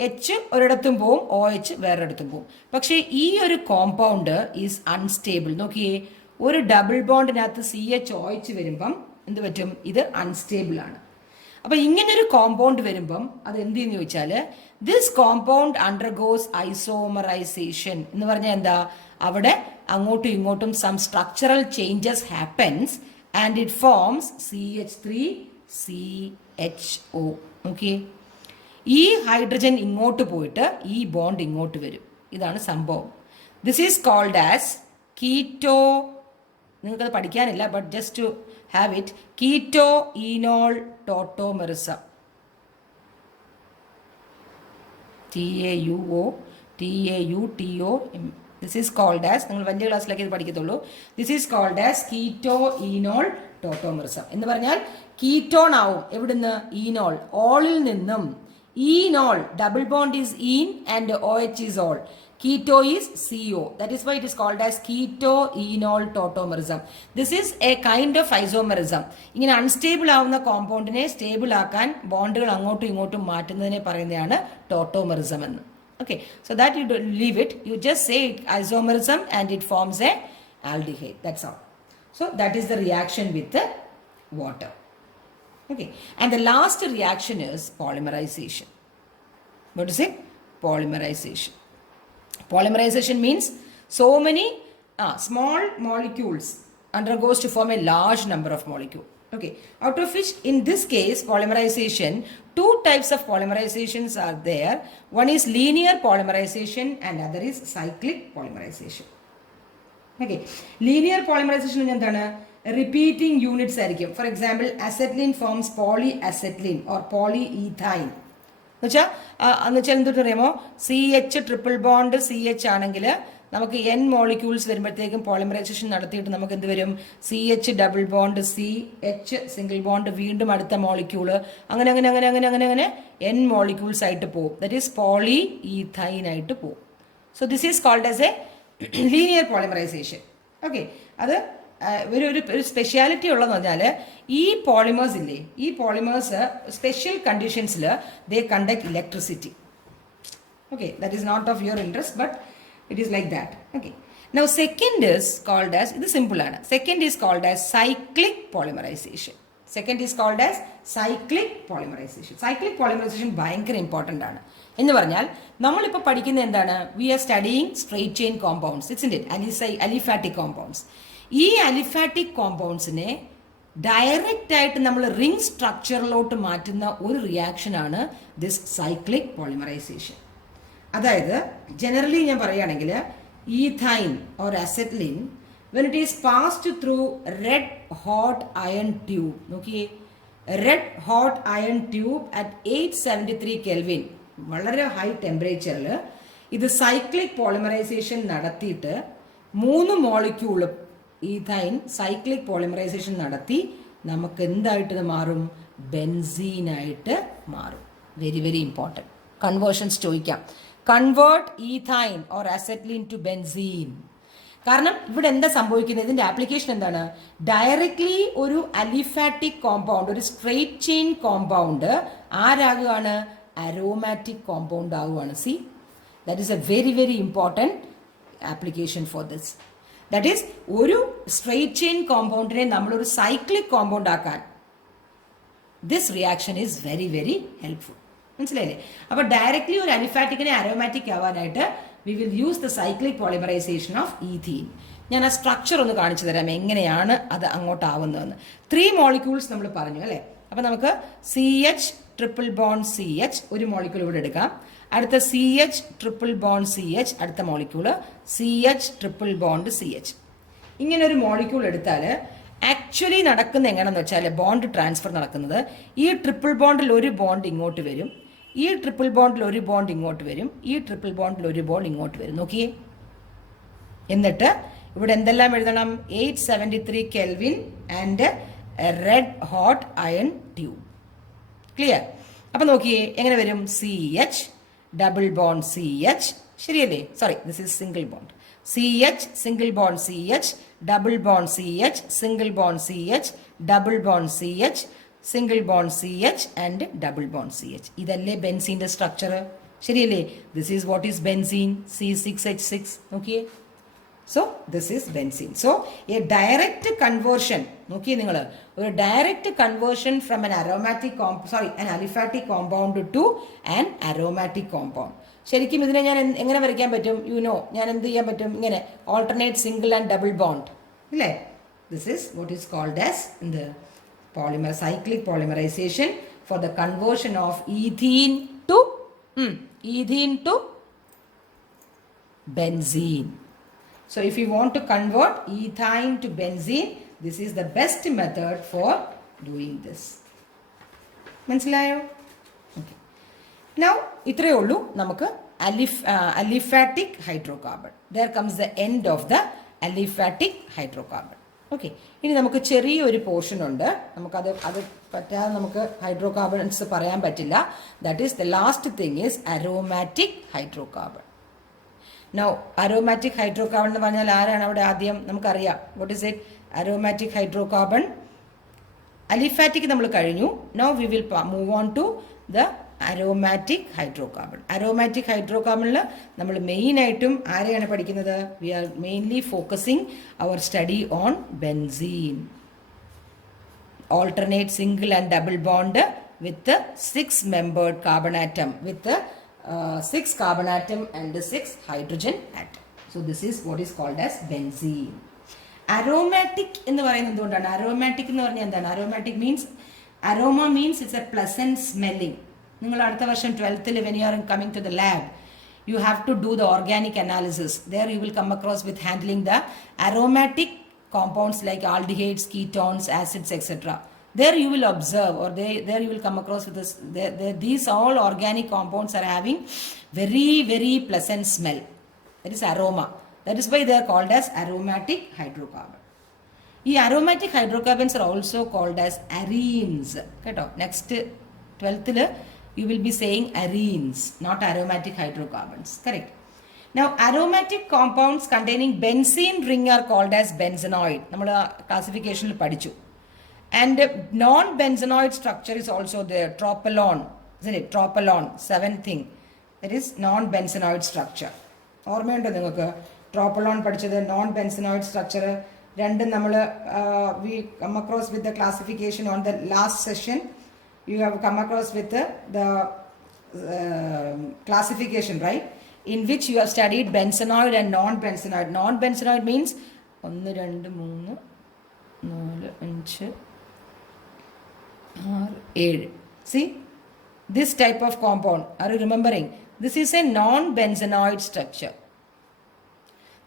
എച്ച് ഒരിടത്തും പോവും, ഒ എച്ച് വേറൊരിടത്തും പോവും. പക്ഷേ ഈ ഒരു കോമ്പൗണ്ട് ഈസ് അൺസ്റ്റേബിൾ. നോക്കിയേ, ഒരു ഡബിൾ ബോണ്ടിനകത്ത് CHOH വരുമ്പം എന്ത് പറ്റും, ഇത് അൺസ്റ്റേബിൾ ആണ്. അപ്പം ഇങ്ങനൊരു കോമ്പൗണ്ട് വരുമ്പം അത് എന്ത് ചെയ്യുന്നു ചോദിച്ചാൽ, ദിസ് കോമ്പൗണ്ട് അണ്ടർഗോസ് ഐസോമറൈസേഷൻ എന്ന് പറഞ്ഞാൽ എന്താ, അവിടെ അങ്ങോട്ടും ഇങ്ങോട്ടും some structural changes happens and it forms CH3CHO. Okay, ഈ ഹൈഡ്രജൻ ഇങ്ങോട്ട് പോയിട്ട് ഈ ബോണ്ട് ഇങ്ങോട്ട് വരും. ഇതാണ് സംഭവം. This is called as keto, നിങ്ങൾക്കത് പഠിക്കാനില്ല, but just to have it, keto enol tautomerism. TAUO. This is called as, നിങ്ങൾ വലിയ ക്ലാസ്സിലേക്ക് ഇത് പഠിക്കത്തുള്ളൂ, this is called as keto enol tautomerism. എന്ന് പറഞ്ഞാൽ കീറ്റോൺ ആവും എവിടുന്ന്, ഈനോൾ, ഓളിൽ നിന്നും. Enol, double bond is ene and OH is ol. Keto is CO. That is why it is called as keto-enol tautomerism. This is a kind of isomerism. ഇങ്ങനെ അൺസ്റ്റേബിൾ ആവുന്ന കോമ്പൗണ്ടിനെ സ്റ്റേബിൾ ആക്കാൻ ബോണ്ടുകൾ അങ്ങോട്ടും ഇങ്ങോട്ടും മാറ്റുന്നതിനെ പറയുന്നതാണ് ടോട്ടോമെറിസം എന്ന്. Okay, so that you leave it. You just say isomerism and it forms a aldehyde. That's all. So that is the reaction with the water. Okay, and the last reaction is polymerization. What is it? Polymerization. Polymerization means so many small molecules undergoes to form a large number of molecules. Okay, out of which in this case polymerization, 2 types of polymerizations are there. One is linear polymerization and other is cyclic polymerization. Okay, linear polymerization എന്താണ്, repeating units ആയിരിക്കും. For example acetylene forms poly acetylene or poly ethyne എന്ന് വെച്ചാൽ എന്തൊട്ട് അറിയാമോ, CH triple bond CH ആണെങ്കിൽ നമുക്ക് N molecules വരുമ്പോഴത്തേക്കും പോളിമറൈസേഷൻ നടത്തിയിട്ട് നമുക്ക് എന്ത് വരും, CH double bond CH single bond, വീണ്ടും അടുത്ത മോളിക്യൂള്, അങ്ങനെ അങ്ങനെ അങ്ങനെ അങ്ങനെ അങ്ങനെ അങ്ങനെ N മോളിക്യൂൾസ് ആയിട്ട് പോകും. ദറ്റ് ഈസ് പോളി ഈഥൈൻ ആയിട്ട് പോകും. So this is called as a linear polymerization. Okay, അത് ഒരു സ്പെഷ്യാലിറ്റി ഉള്ളതെന്ന് പറഞ്ഞാൽ ഈ പോളിമേഴ്സ് ഇല്ലേ, ഈ പോളിമേഴ്സ് സ്പെഷ്യൽ കണ്ടീഷൻസിൽ they conduct electricity. Okay, that is not of your interest but it is like that. Okay, now second is called as, ഇത് simple ആണ്, second is called as cyclic polymerization. Second is called as cyclic polymerization. Cyclic polymerization ഭയങ്കര important ആണ്. എന്ന് പറഞ്ഞാൽ നമ്മളിപ്പോൾ പഠിക്കുന്നത് എന്താണ്, we are studying straight chain compounds, it's it aliphatic compounds. ഈ അലിഫാറ്റിക് കോമ്പൗണ്ട്സിനെ ഡയറക്റ്റ് ആയിട്ട് നമ്മൾ റിംഗ് സ്ട്രക്ചറിലോട്ട് മാറ്റുന്ന ഒരു റിയാക്ഷനാണ് ദിസ് സൈക്ലിക് പോളിമറൈസേഷൻ. അതായത് ജനറലി ഞാൻ പറയുകയാണെങ്കിൽ ethyne or acetylene when it is passed through red hot iron tube, നോക്കിയേ, red hot iron tube at 873 Kelvin, വളരെ ഹൈ ടെമ്പറേച്ചറിൽ ഇത് സൈക്ലിക് പോളിമറൈസേഷൻ നടത്തിയിട്ട് 3 മോളിക്യൂള് ഈഥൈൻ സൈക്ലിക് പോളിമറൈസേഷൻ നടത്തി നമുക്ക് എന്തായിട്ട് മാറും? ബെൻസീനായിട്ട് മാറും. Very very important. കൺവേർഷൻസ് ചോദിക്കാം. Convert ethyne or acetylene to benzene. കാരണം ഇവിടെ എന്താ സംഭവിക്കുന്നത്? ഇതിന്റെ ആപ്ലിക്കേഷൻ എന്താണ്? ഡയറക്ട്ലി ഒരു അലിഫാറ്റിക് കോമ്പൗണ്ട്, ഒരു സ്ട്രെയിറ്റ് ചെയിൻ കോമ്പൗണ്ട് ആരാകുകയാണ്? അരോമാറ്റിക് കോമ്പൗണ്ട് ആവുകയാണ്. See, that is a very very important application for this. That is ഒരു സ്ട്രെയിറ്റ് ചെയിൻ കോമ്പൗണ്ടിനെ നമ്മളൊരു സൈക്ലിക് കോമ്പൗണ്ട് ആക്കാൻ this reaction is very very helpful. മനസ്സിലായില്ലേ? അപ്പോൾ ഡയറക്ട്ലി ഒരു അലിഫാറ്റിക്കിനെ അരോമാറ്റിക് ആവാനായിട്ട് we will use the cyclic polymerisation of ethene. ഞാൻ ആ സ്ട്രക്ചർ ഒന്ന് കാണിച്ചു തരാം, എങ്ങനെയാണ് അത് അങ്ങോട്ടാവുന്നതെന്ന്. 3 മോളിക്യൂൾസ് നമ്മൾ പറഞ്ഞു അല്ലേ? അപ്പം നമുക്ക് CH ട്രിപ്പിൾ ബോണ്ട് CH ഒരു മോളിക്യൂൾ ഇവിടെ എടുക്കാം. അടുത്ത CH ട്രിപ്പിൾ ബോണ്ട് CH, അടുത്ത molecule CH triple bond CH. ഇങ്ങനെ ഒരു മോളിക്യൂൾ എടുത്താൽ ആക്ച്വലി നടക്കുന്ന എങ്ങനെയെന്ന് വെച്ചാൽ ബോണ്ട് ട്രാൻസ്ഫർ നടക്കുന്നത് ഈ ട്രിപ്പിൾ ബോണ്ടിൽ ഒരു ബോണ്ട് ഇങ്ങോട്ട് വരും, ഈ ട്രിപ്പിൾ ബോണ്ടിൽ ഒരു ബോണ്ട് ഇങ്ങോട്ട് വരും, ഈ ട്രിപ്പിൾ ബോണ്ടിൽ ഒരു ബോണ്ട് ഇങ്ങോട്ട് വരും. നോക്കിയേ. എന്നിട്ട് ഇവിടെ എന്തെല്ലാം എഴുതണം? 873 kelvin and red hot iron tube. Clear? അപ്പം നോക്കിയേ എങ്ങനെ വരും? CH ഡബിൾ ബോണ്ട് CH, ശരിയല്ലേ? Sorry, this is single bond. CH single bond CH, double bond CH, single bond CH, double bond CH, single bond CH and double bond CH. ഇതല്ലേ ബെൻസീൻ്റെ സ്ട്രക്ചർ, ശരിയല്ലേ? This is what is benzene, C6H6. നോക്കിയേ. So this is benzene. So A direct conversion, നോക്കിയേ നിങ്ങൾ, ഒരു direct conversion from an aromatic an aliphatic compound to an aromatic compound. ശരിക്കും ഇതിനെ ഞാൻ എങ്ങനെ വരയ്ക്കാൻ പറ്റും? ഞാൻ എന്ത് ചെയ്യാൻ പറ്റും? ഇങ്ങനെ alternate single and double bond ഇല്ലേ? This is what is called as എന്ത്? cyclic polymerization for the conversion of ethene to benzene. So if you want to convert ethine to benzene, this is the best method for doing this. മനസ്സിലായോ? Okay. Now ഇത്രയേ ഉള്ളൂ നമുക്ക് aliphatic hydrocarbon. There comes the end of the aliphatic hydrocarbon. Okay, ഇനി നമുക്ക് ചെറിയൊരു പോർഷൻ ഉണ്ട്, നമുക്കത് പറ്റാതെ നമുക്ക് ഹൈഡ്രോകാർബൺസ് പറയാൻ പറ്റില്ല. That is the last thing is aromatic hydrocarbon. Now aromatic hydrocarbon എന്ന് പറഞ്ഞാൽ ആരാണ് അവിടെ? ആദ്യം നമുക്കറിയാം. What is it? Aromatic hydrocarbon. Aliphatic നമ്മൾ കഴിഞ്ഞു. Now we will move on to the aromatic hydrocarbon. Aromatic ഹൈഡ്രോകാർബണിൽ നമ്മൾ മെയിനായിട്ടും ആരെയാണ് പഠിക്കുന്നത്? We are mainly focusing our study on benzene. Alternate single and double bond with 6 membered carbon atom, with 6 carbon atom and 6 hydrogen atom. So this is what is called as benzene. Aromatic എന്ന് പറയുന്നത് എന്തുകൊണ്ടാണ്? Aromatic എന്ന് പറഞ്ഞാൽ എന്താണ്? Aromatic means, aroma means it's a pleasant smelling. നിങ്ങൾ അടുത്ത വർഷം 12th when you are coming to the lab, you have to do the organic analysis. There you will come across with handling the aromatic compounds like aldehydes, ketones, acids, etc. There you will observe, or there you will come across with this. These all organic compounds are having very very pleasant smell. That is aroma. That is why they are called as aromatic hydrocarbon. ഈ aromatic hydrocarbons are also called as arenes. കേട്ടോ, next 12th you will be saying arenes, not aromatic hydrocarbons. Correct. Now aromatic compounds containing benzene ring are called as benzenoid. നമ്മൾ ക്ലാസിഫിക്കേഷനിൽ പഠിച്ചു. And non-benzenoid structure is also there. Tropalone, isn't it? Tropalone, 7th thing. That is non-benzenoid structure. ഓർമ്മയുണ്ടോ നിങ്ങൾക്ക്? ട്രോപ്പലോൺ പഠിച്ചത്, നോൺ ബെൻസനോയിഡ് സ്ട്രക്ചർ. രണ്ടും നമ്മൾ we come across with the classification on the last session. You have come across with the classification, right? In which you have studied benzenoid and non-benzenoid. Non-benzenoid means 1, 2, 3, 4, 5, 6, 7. See? This type of compound. Are you remembering? This is a non-benzenoid structure.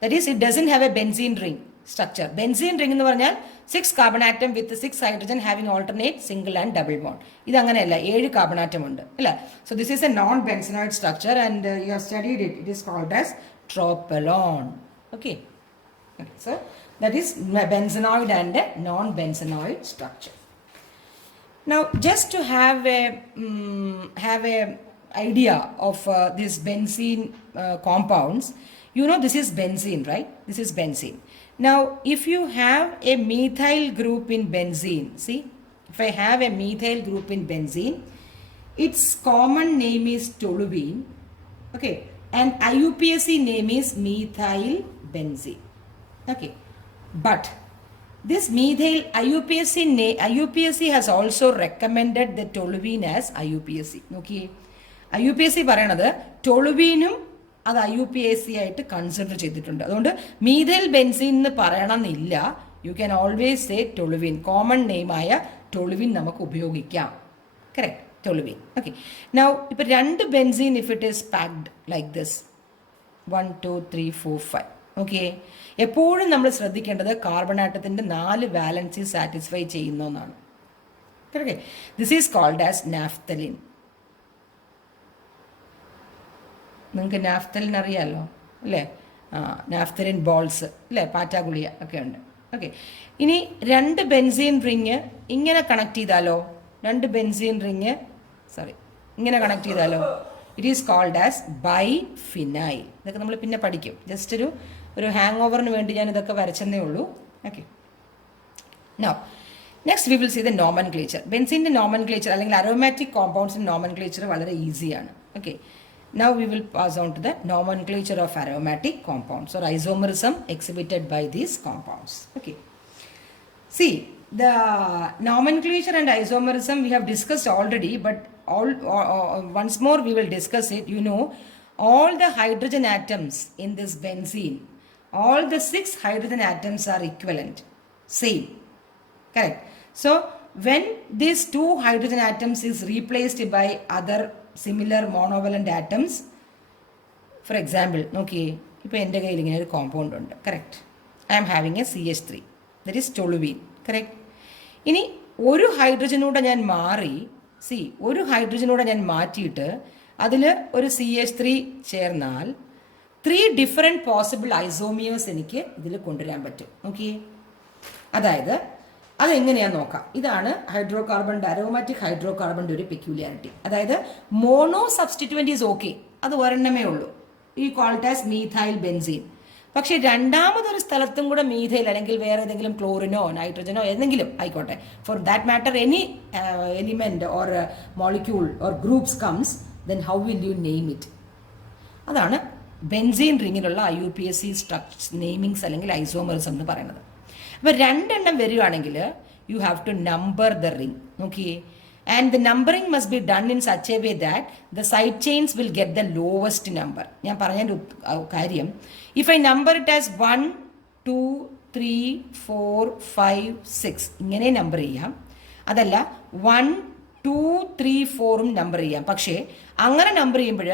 That is, it doesn't have a benzene ring structure. Benzene ring എന്ന് പറഞ്ഞാൽ 6 carbon atom with 6 hydrogen having alternate single and double bond. ഇത് അങ്ങനെയല്ല, 7 carbon atom ഉണ്ട് അല്ലേ? So this is a non-benzenoid structure and you have studied it. It is called as tropalone. Okay. Okay, so that is benzenoid and non-benzenoid structure. Now, just to have a idea of this benzene compounds, you know this is benzene, right? This is benzene. Now, if you have a methyl group in benzene, see, if I have a methyl group in benzene, its common name is toluene, okay, and IUPAC name is methyl benzene, okay, but this methyl IUPAC has also recommended the toluene as IUPAC. Okay, IUPAC പറയണത് ടൊളുവീനും അത് IUPAC ആയിട്ട് കൺസിഡർ ചെയ്തിട്ടുണ്ട്. അതുകൊണ്ട് methyl benzene എന്ന് പറയണമെന്നില്ല. You can always say toluene. Common നെയിമായ toluene നമുക്ക് ഉപയോഗിക്കാം. Correct, toluene. ഓക്കെ, നൗ ഇപ്പം രണ്ട് benzene if it is packed like this 1 2 3 4 5. Okay, എപ്പോഴും നമ്മൾ ശ്രദ്ധിക്കേണ്ടത് കാർബൺ ആറ്റത്തിൻ്റെ 4 വാലൻസി സാറ്റിസ്ഫൈ ചെയ്യുന്നതാണ്. Okay, this is called as naphthalene. നിങ്ങൾക്ക് നാഫ്തലിൻ അറിയാമല്ലോ അല്ലേ? നാഫ്തലിൻ ബോൾസ് അല്ലേ, പാറ്റാഗുളിയ ഒക്കെ ഉണ്ട്. ഓക്കെ, ഇനി രണ്ട് ബെൻസീൻ റിങ് ഇങ്ങനെ കണക്ട് ചെയ്താലോ, രണ്ട് ബെൻസീൻ റിങ് ഇങ്ങനെ കണക്ട് ചെയ്താലോ, ഇറ്റ് ഈസ് കോൾഡ് ആസ് ബൈഫിനൈൽ. ഇതൊക്കെ നമ്മൾ പിന്നെ പഠിക്കും. ജസ്റ്റ് ഒരു ഹാങ് ഓവറിന് വേണ്ടി ഞാൻ ഇതൊക്കെ വരച്ചെന്നേ ഉള്ളൂ. Okay, now next we will see the nomenclature. ബെൻസീൻ്റെ നോമൻക്ലേച്ചർ അല്ലെങ്കിൽ അരോമാറ്റിക് കോമ്പൗണ്ട്സിൻ്റെ നോമൻക്ലേച്ചർ വളരെ ഈസിയാണ്. Okay, now we will pass on to the nomenclature of aromatic compounds or isomerism exhibited by these compounds. Okay, see, the nomenclature and isomerism we have discussed already, but once more we will discuss it. You know, all the hydrogen atoms in this benzene, all the 6 hydrogen atoms are equivalent, same, correct? So when these 2 hydrogen atoms is replaced by other similar monovalent atoms, for example, നോക്കിയേ, ഇപ്പോൾ എൻ്റെ കയ്യിൽ ഇങ്ങനെ ഒരു compound ഉണ്ട്, correct. I am having a CH3, that is toluene, correct. ഇനി ഒരു ഹൈഡ്രജനൂടെ ഞാൻ ഒരു ഹൈഡ്രജനൂടെ ഞാൻ മാറ്റിയിട്ട് അതിൽ ഒരു CH3 ചേർന്നാൽ 3 ഡിഫറെൻറ്റ് പോസിബിൾ ഐസോമിയേഴ്സ് എനിക്ക് ഇതിൽ കൊണ്ടുവരാൻ പറ്റും. നോക്കിയേ, അതായത് അതെങ്ങനെയാണെന്ന് നോക്കാം. ഇതാണ് അരോമാറ്റിക് ഹൈഡ്രോകാർബണിൻ്റെ ഒരു പെക്യൂലിയാരിറ്റി. അതായത് മോണോ സബ്സ്റ്റിറ്റ്യൂവൻ്റ് ഈസ് ഓക്കെ, അത് ഒരെണ്ണമേ ഉള്ളൂ, ഈ കോൾഡ് ആസ് മീഥൈൽ ബെൻസീൻ. പക്ഷേ രണ്ടാമതൊരു സ്ഥലത്തും കൂടെ മീഥൈൽ അല്ലെങ്കിൽ വേറെ ഏതെങ്കിലും ക്ലോറിനോ നൈട്രജനോ ഏതെങ്കിലും ആയിക്കോട്ടെ, for that matter any element or molecule or groups comes, then how will you name it? അതാണ് ബെൻസീൻ റിങ്ങിലുള്ള IUPAC സ്ട്രക്ചർ നെയിമിങ്സ് അല്ലെങ്കിൽ ഐസോമറിസം എന്ന് പറയുന്നത്. അപ്പോൾ രണ്ടെണ്ണം വരികയാണെങ്കിൽ you have to number the ring. നോക്കിയേ, and the numbering must be done in such a way that the side chains will get the lowest number. ഞാൻ പറഞ്ഞൊരു കാര്യം, if I number it as 1 2 3 4 5 6 ഇങ്ങനെ നമ്പർ ചെയ്യാം. അതല്ല 1 2 3 4ഉം നമ്പർ ചെയ്യാം. പക്ഷേ അങ്ങനെ നമ്പർ ചെയ്യുമ്പോൾ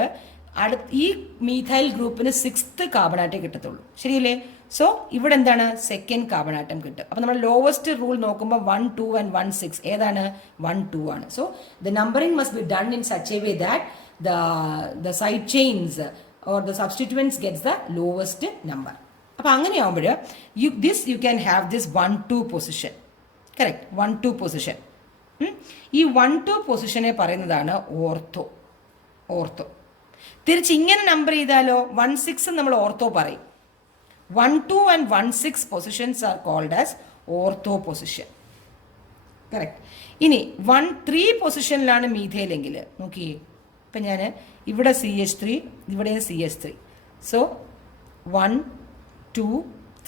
ഈ മീഥൈൽ ഗ്രൂപ്പിന് 6th കാർബൺ ആറ്റം കിട്ടത്തുള്ളൂ, ശരിയല്ലേ? സോ ഇവിടെ എന്താണ്, സെക്കൻഡ് കാർബൺ ആറ്റം കിട്ടും. അപ്പോൾ നമ്മൾ ലോവസ്റ്റ് റൂൾ നോക്കുമ്പോൾ 1 2 and 1 6 ഏതാണ്? 1 2 ആണ്. So the numbering must be done in such a way that the side chains or the substituents gets the lowest number. അപ്പോൾ അങ്ങനെയാകുമ്പോൾ you can have this 1 2 position, correct, 1 2 പൊസിഷൻ. ഈ 1 2 പൊസിഷനെ പറയുന്നതാണ് ഓർത്തോ. തിരിച്ച് ഇങ്ങനെ നമ്പർ ചെയ്താലോ 1 6 നമ്മൾ ഓർത്തോ പറയും. 1 2 and 1 6 positions are called as ortho position, correct. ഇനി 1 3 പൊസിഷനിലാണ് മീഥൈലെങ്കിൽ നോക്കിയേ, ഇപ്പം ഞാൻ ഇവിടെ CH3, ഇവിടെ CH3. So 1 2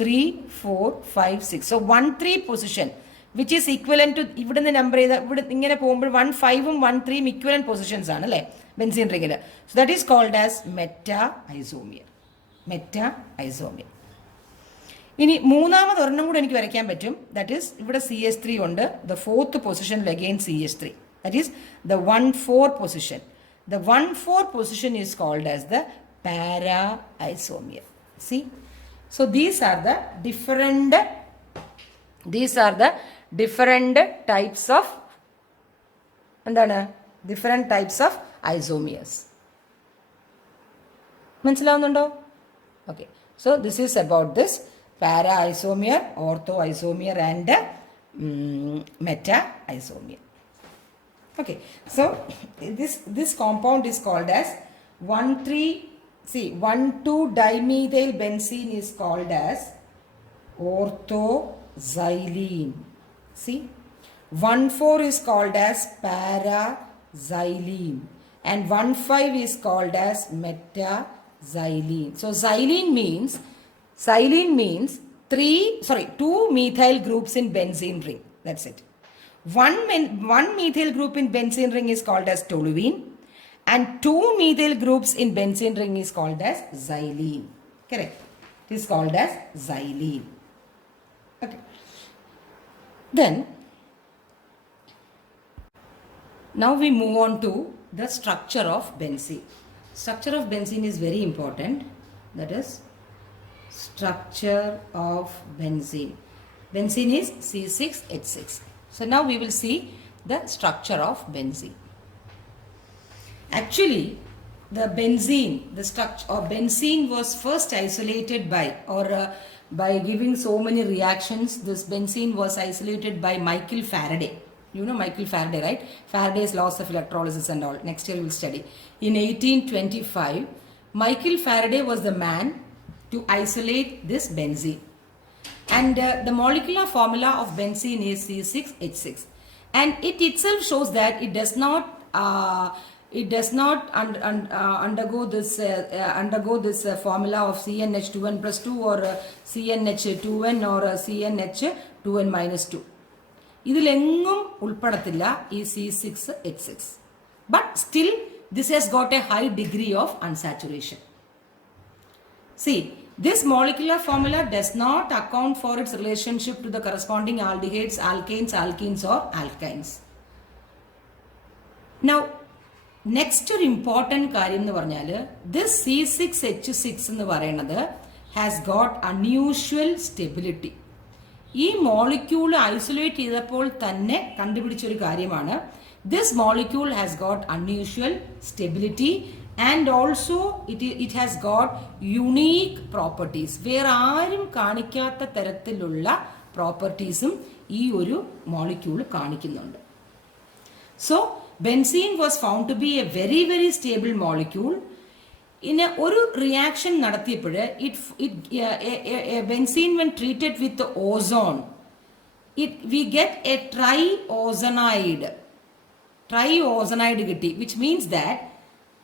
3 4 5 6. So 1 3 position which is equal to ഇവിടെ നിന്ന് നമ്പർ ചെയ്ത ഇവിടെ ഇങ്ങനെ പോകുമ്പോൾ 1 5ഉം 1 3ഉം ഇക്വലൻ പൊസിഷൻസ് ആണ് അല്ലേ ബെൻസീൻ റിങ്ങിൽ. So that is called as meta isomer. ഇനി മൂന്നാമത് ഒരെണ്ണം കൂടെ എനിക്ക് വരയ്ക്കാൻ പറ്റും. ദാറ്റ് ഈസ് ഇവിടെ CH3 ഉണ്ട്, ദ 4th പൊസിഷനിൽ again CH3. That is the 1 4 position. The 1 4 position is called as the para isomer. See, so these are the different types of എന്താണ്, ഡിഫറെൻറ്റ് ടൈപ്സ് ഓഫ് ഐസോമിയേഴ്സ്. മനസ്സിലാവുന്നുണ്ടോ? Okay, so this is about this. para isomer, ortho isomer, and meta isomer. Okay, so this compound is called as 1,2-dimethyl benzene is called as orthoxylene. See, 1,4 is called as paraxylene, and 1,5 is called as metaxylene. So xylene means 2 methyl groups in benzene ring. That's it. One methyl group in benzene ring is called as toluene, and 2 methyl groups in benzene ring is called as xylene. Correct. It is called as xylene. Okay. Then now we move on to the structure of benzene. Structure of benzene is very important. That is structure of benzene. Benzene is C6H6. So now we will see the structure of benzene. Actually, the structure of benzene was first isolated by giving so many reactions. This benzene was isolated by Michael Faraday. You know Michael Faraday, right? Faraday's laws of electrolysis and all. Next year we will study. In 1825, Michael Faraday was the man to isolate this benzene. And the molecular formula of benzene is C6H6. And it itself shows that it does not undergo this formula of CnH2n plus 2 or CnH2n or CnH2n minus 2. ഇതിലെങ്ങും ഉൾപ്പെടത്തില്ല ഈ C6H6. But still this has got a high degree of unsaturation. See, this molecular formula does not account for its relationship to the corresponding aldehydes, alkanes, alkenes or alkynes. Now, next important കാര്യം എന്ന് പറഞ്ഞാൽ this C6H6 എന്ന് പറയുന്നത് has got unusual stability. ഈ molecule isolate ചെയ്തപ്പോൾ തന്നെ കണ്ടുപിടിച്ചൊരു കാര്യമാണ്. This molecule has got unusual stability and also it has got unique properties. വേറെ ആരും കാണിക്കാത്ത തരത്തിലുള്ള പ്രോപ്പർട്ടീസും ഈ ഒരു മോളിക്യൂൾ കാണിക്കുന്നുണ്ട്. So benzene was found to be a very very stable molecule. In ഒരു റിയാക്ഷൻ നടത്തിയപ്പോൾ benzene when treated with ozone, we get a triozonide കിട്ടി, which means that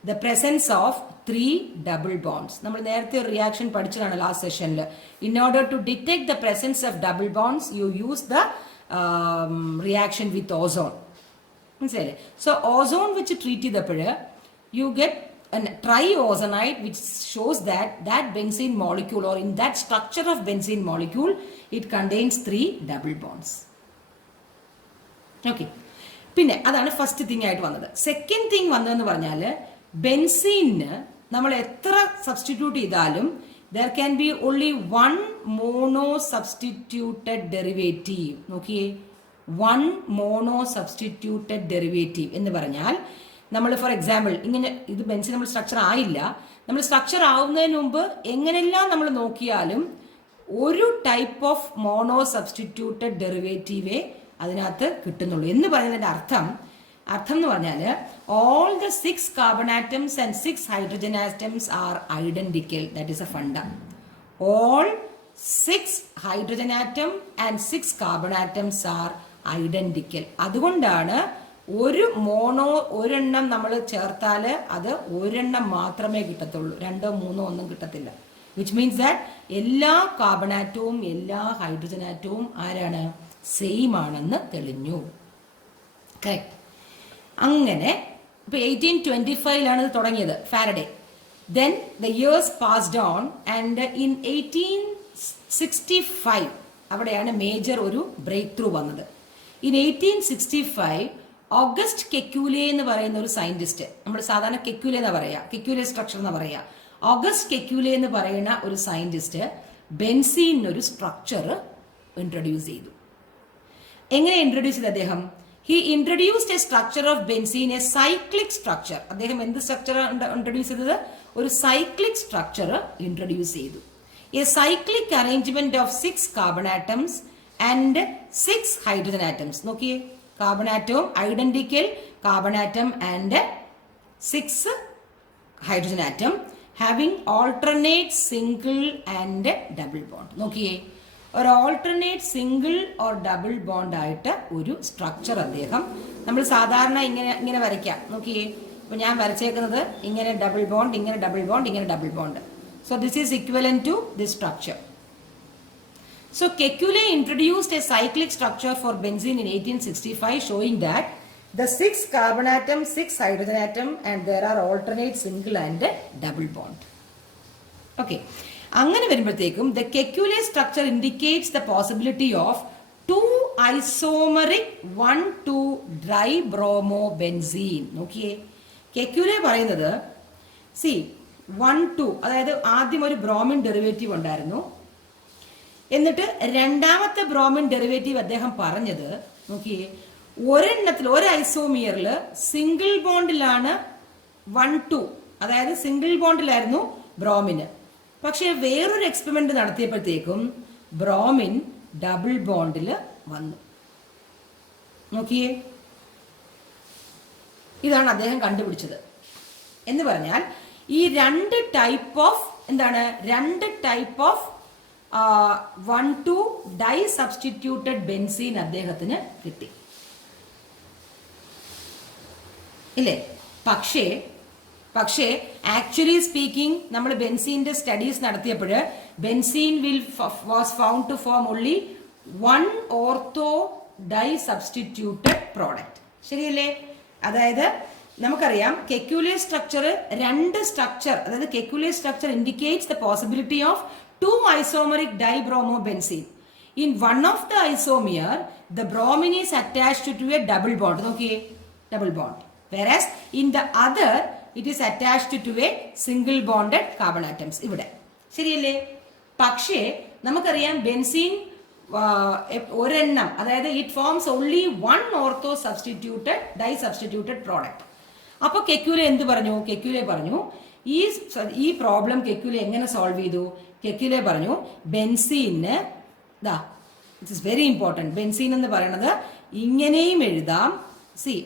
the presence of 3 double bonds. നമ്മൾ നേരത്തെ ഒരു റിയാക്ഷൻ പഠിച്ചതാണ് ലാസ്റ്റ് സെഷനിൽ. In order to detect the presence of double bonds, you use the reaction with ozone. മനസ്സിലായില്ലേ? So ozone വെച്ച് ട്രീറ്റ് ചെയ്തപ്പോൾ you get a triozonide, which shows that benzene molecule, or in that structure of benzene molecule, it contains 3 double bonds. Okay. പിന്നെ അതാണ് first thing ആയിട്ട് വന്നത്. Second thing വന്നതെന്ന് പറഞ്ഞാൽ ബെൻസീന് നമ്മൾ എത്ര സബ്സ്റ്റിറ്റ്യൂട്ട് ചെയ്താലും there can be only one mono substituted derivative. നോക്കിയേ, one mono substituted derivative എന്ന് പറഞ്ഞാൽ നമ്മൾ ഫോർ എക്സാമ്പിൾ ഇങ്ങനെ ഇത് ബെൻസിൻ നമ്മൾ സ്ട്രക്ചർ ആയില്ല, നമ്മൾ സ്ട്രക്ചർ ആവുന്നതിന് മുമ്പ് എങ്ങനെല്ലാം നമ്മൾ നോക്കിയാലും ഒരു ടൈപ്പ് ഓഫ് മോണോ സബ്സ്റ്റിറ്റ്യൂട്ടഡ് ഡെറിവേറ്റീവേ അതിനകത്ത് കിട്ടുന്നുള്ളൂ. എന്ന് പറയുന്നതിന്റെ അർത്ഥം എന്ന് പറഞ്ഞാൽ all the 6 carbon atoms and 6 hydrogen atoms are identical. That is a funda. All 6 hydrogen atom and 6 carbon atoms are identical. അതുകൊണ്ടാണ് ഒരെണ്ണം നമ്മൾ ചേർത്താൽ അത് ഒരെണ്ണം മാത്രമേ കിട്ടത്തുള്ളൂ, 2 3 ഒന്നും കിട്ടത്തില്ല. വിച്ച് മീൻസ് ദാറ്റ് എല്ലാ കാർബൺ ആറ്റവും എല്ലാ ഹൈഡ്രജൻ ആറ്റവും ആരാണ്? സെയിം ആണെന്ന് തെളിഞ്ഞു. കറക്റ്റ്. അങ്ങനെ ഇപ്പൊ 1825 ഇത് തുടങ്ങിയത് Faraday. Then the years passed on and in 1865 അവിടെയാണ് മേജർ ഒരു ബ്രേക്ക് ത്രൂ വന്നത്. ഇൻ 1865 ഓഗസ്റ്റ് കെക്യൂലെ എന്ന് പറയുന്ന ഒരു സയന്റിസ്റ്റ്, നമ്മൾ സാധാരണ കെക്യൂലെ എന്നാ പറയാ, കെക്യൂലെ സ്ട്രക്ചർ എന്ന് പറയാ. ഓഗസ്റ്റ് കെക്യൂലെ എന്ന് പറയുന്ന ഒരു സയന്റിസ്റ്റ് ബെൻസീനൊരു സ്ട്രക്ചർ ഇൻട്രൊഡ്യൂസ് ചെയ്തു. എങ്ങനെ ഇൻട്രൊഡ്യൂസ് ചെയ്ത് അദ്ദേഹം? He introduced A structure of benzene, A cyclic structure. അദ്ദേഹം എന്ത് സ്ട്രക്ചർ ഇൻട്രൊഡ്യൂസ് ചെയ്തത്? ഒരു സൈക്ലിക് സ്ട്രക്ചർ ഇൻട്രൊഡ്യൂസ് ചെയ്തു. a cyclic arrangement of 6 carbon atoms and 6 hydrogen atoms. നോക്കിയേ, carbon atom, identical carbon atom and 6 hydrogen atom having alternate single and double bond. നോക്കിയേ, ഒരു alternate single or double bond ആയിട്ട് ഒരു സ്ട്രക്ചർ അദ്ദേഹം, നമ്മൾ സാധാരണ ഇങ്ങനെ വരയ്ക്കാം. നോക്കിയേ, ഇപ്പോൾ ഞാൻ വരച്ചേക്കുന്നത് ഇങ്ങനെ ഡബിൾ ബോണ്ട്, ഇങ്ങനെ ഡബിൾ ബോണ്ട്, ഇങ്ങനെ double bond. So this is equivalent to this structure. So Kekule introduced a cyclic structure for benzene in 1865, showing that the 6 carbon atom, 6 hydrogen atom, and there are alternate single and double bond. Okay. അങ്ങനെ വരുമ്പോഴത്തേക്കും the Kekule structure indicates the possibility of 2 isomeric 1,2 dibromobenzene. നോക്കിയേ, Kekule പറയുന്നത്, see 1,2, അതായത് ആദ്യം ഒരു bromine derivative ഉണ്ടായിരുന്നു, എന്നിട്ട് രണ്ടാമത്തെ ബ്രോമിൻ ഡെറിവേറ്റീവ് അദ്ദേഹം പറഞ്ഞത്, നോക്കിയേ, ഒരെണ്ണത്തിൽ ഒരു ഐസോമിയറിൽ സിംഗിൾ ബോണ്ടിലാണ് 1,2, അതായത് സിംഗിൾ ബോണ്ടിലായിരുന്നു ബ്രോമിന്. പക്ഷേ വേറൊരു എക്സ്പെരിമെന്റ് നടത്തിയപ്പോഴത്തേക്കും ബ്രോമിൻ ഡബിൾ ബോണ്ടിൽ വന്നു. നോക്കിയേ, ഇതാണ് അദ്ദേഹം കണ്ടുപിടിച്ചത്. എന്ന് പറഞ്ഞാൽ ഈ രണ്ട് type of 1,2 disubstituted benzene അദ്ദേഹത്തിന് കിട്ടി, ഇല്ലേ? പക്ഷേ ആക്ച്വലി സ്പീക്കിംഗ് നമ്മൾ ബെൻസീൻ്റെ സ്റ്റഡീസ് നടത്തിയപ്പോൾ benzene was found to form only 1 ortho dye substituted product. ശരിയല്ലേ? അതായത് നമുക്കറിയാം കെക്യുലെ സ്ട്രക്ചർ, രണ്ട് സ്ട്രക്ചർ, അതായത് Kekule structure indicates the possibility of 2 isomeric dibromobenzene. In one of the isomer, the bromine is attached to a double bond. Okay, double bond. Whereas in the other, it is attached to a single bonded carbon atoms. ഇവിടെ ശരിയല്ലേ? പക്ഷേ നമുക്കറിയാം benzene ഒരെണ്ണം, അതായത് it forms only 1 ortho substituted di substituted product. അപ്പോൾ Kekule എന്ത് പറഞ്ഞു? കെക്യുലെ പറഞ്ഞു ഈ പ്രോബ്ലം കെക്യുലെ എങ്ങനെ സോൾവ് ചെയ്തു? കെക്യുലെ പറഞ്ഞു ബെൻസീന് it is very important. Benzene എന്ന് പറയുന്നത് ഇങ്ങനെയും എഴുതാം,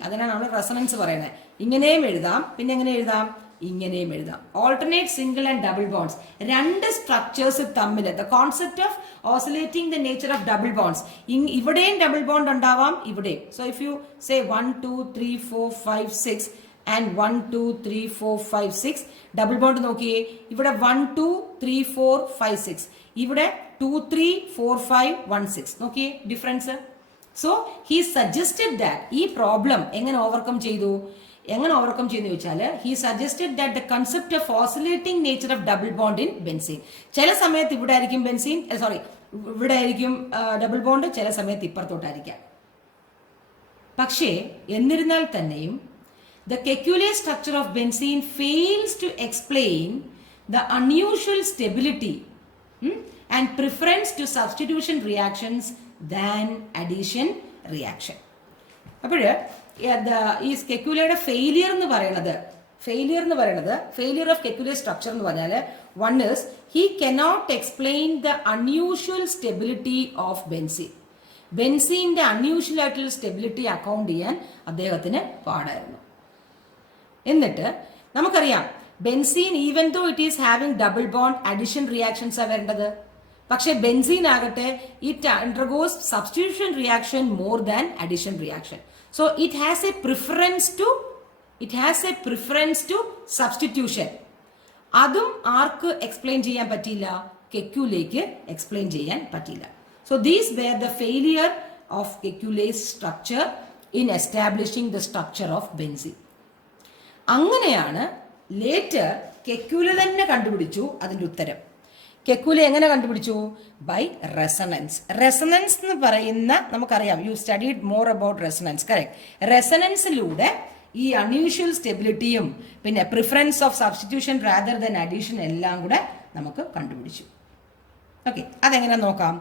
അതിനാണ് നമ്മൾ റെസണൻസ് പറയുന്നത്. ഇങ്ങനെയും എഴുതാം, പിന്നെ എങ്ങനെ എഴുതാം? ഇങ്ങനെയും എഴുതാം. Alternate single and double bonds, രണ്ട് സ്ട്രക്ചേഴ്സ് തമ്മിൽ, the concept of oscillating the nature of double bonds. ഇവിടെയും ഡബിൾ ബോണ്ട് ഉണ്ടാവാം, ഇവിടെയും. സോ ഇഫ് യു സേ 1 2 3 4 5 6 and 1 2 3 4 5 6 ഡബിൾ ബോണ്ട് നോക്കിയേ, ഇവിടെ 1 2 3 4 5 6, ഇവിടെ 2 3 4 5 1 6. നോക്കിയേ difference. So he suggested that ഈ പ്രോബ്ലം എങ്ങനെ ഓവർകം ചെയ്തു ചോദിച്ചാൽ he suggested that the concept of oscillating nature of double bond in benzene. ചില സമയത്ത് ഇവിടെ ആയിരിക്കും ഇവിടെ ആയിരിക്കും ഡബിൾ ബോണ്ട്, ചില സമയത്ത് ഇപ്പുറത്തോട്ടായിരിക്കാം. പക്ഷേ എന്നിരുന്നാൽ തന്നെയും the Kekule structure of benzene fails to explain the unusual stability and preference to substitution reactions than addition reaction. അപ്പോൾ ഈ കെക്യുലയുടെ ഫെയിലിയർ എന്ന് പറയുന്നത് ഫെയിലിയർ ഓഫ് കെക്യുലെ സ്ട്രക്ചർ എന്ന് പറഞ്ഞാൽ, one is he cannot explain the unusual stability of benzene. ബെൻസീൻ്റെ unusual ആയിട്ടുള്ള സ്റ്റെബിലിറ്റി അക്കൗണ്ട് ചെയ്യാൻ അദ്ദേഹത്തിന് പാടായിരുന്നു. എന്നിട്ട് നമുക്കറിയാം benzene even though it is having double bond addition reactions ആണ് വരേണ്ടത്. പക്ഷെ ബെൻസീൻ ആകട്ടെ it undergoes substitution reaction more than addition reaction. So it has a preference to substitution. അതും ആർക്ക് എക്സ്പ്ലെയിൻ ചെയ്യാൻ പറ്റിയില്ല? കെക്യുലേക്ക് എക്സ്പ്ലെയിൻ ചെയ്യാൻ പറ്റിയില്ല. So these were the failure of കെക്യുലേസ് structure in establishing the structure of benzene. അങ്ങനെയാണ് ലേറ്റർ കെക്യുലെ തന്നെ കണ്ടുപിടിച്ചു അതിൻ്റെ ഉത്തരം. കെക്യുലെ എങ്ങനെ കണ്ടുപിടിച്ചു? By resonance. റെസണൻസ് എന്ന് പറയുന്ന നമുക്കറിയാം, you studied more about resonance, correct. റെസണൻസിലൂടെ ഈ അൺയൂഷ്വൽ സ്റ്റെബിലിറ്റിയും പിന്നെ preference of substitution rather than addition എല്ലാം കൂടെ നമുക്ക് കണ്ടുപിടിച്ചു. ഓക്കെ, അതെങ്ങനെ നോക്കാം?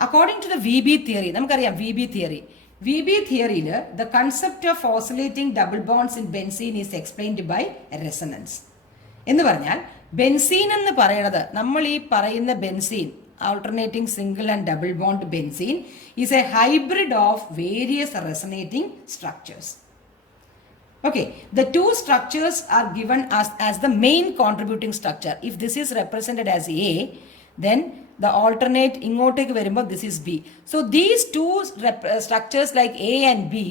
According to the VB theory, നമുക്കറിയാം VB തിയറിയിൽ the concept of oscillating double bonds in benzene is explained by resonance. എന്ന് പറഞ്ഞാൽ ബെൻസീൻ എന്ന് പറയുന്നത്, നമ്മൾ ഈ പറയുന്ന benzene, alternating single and double bond benzene, is a hybrid of various resonating structures. Okay, the two structures are given as the main contributing structure. If this is represented as A, then the alternate ingottekku varumbo this is B. So these two structures like A and B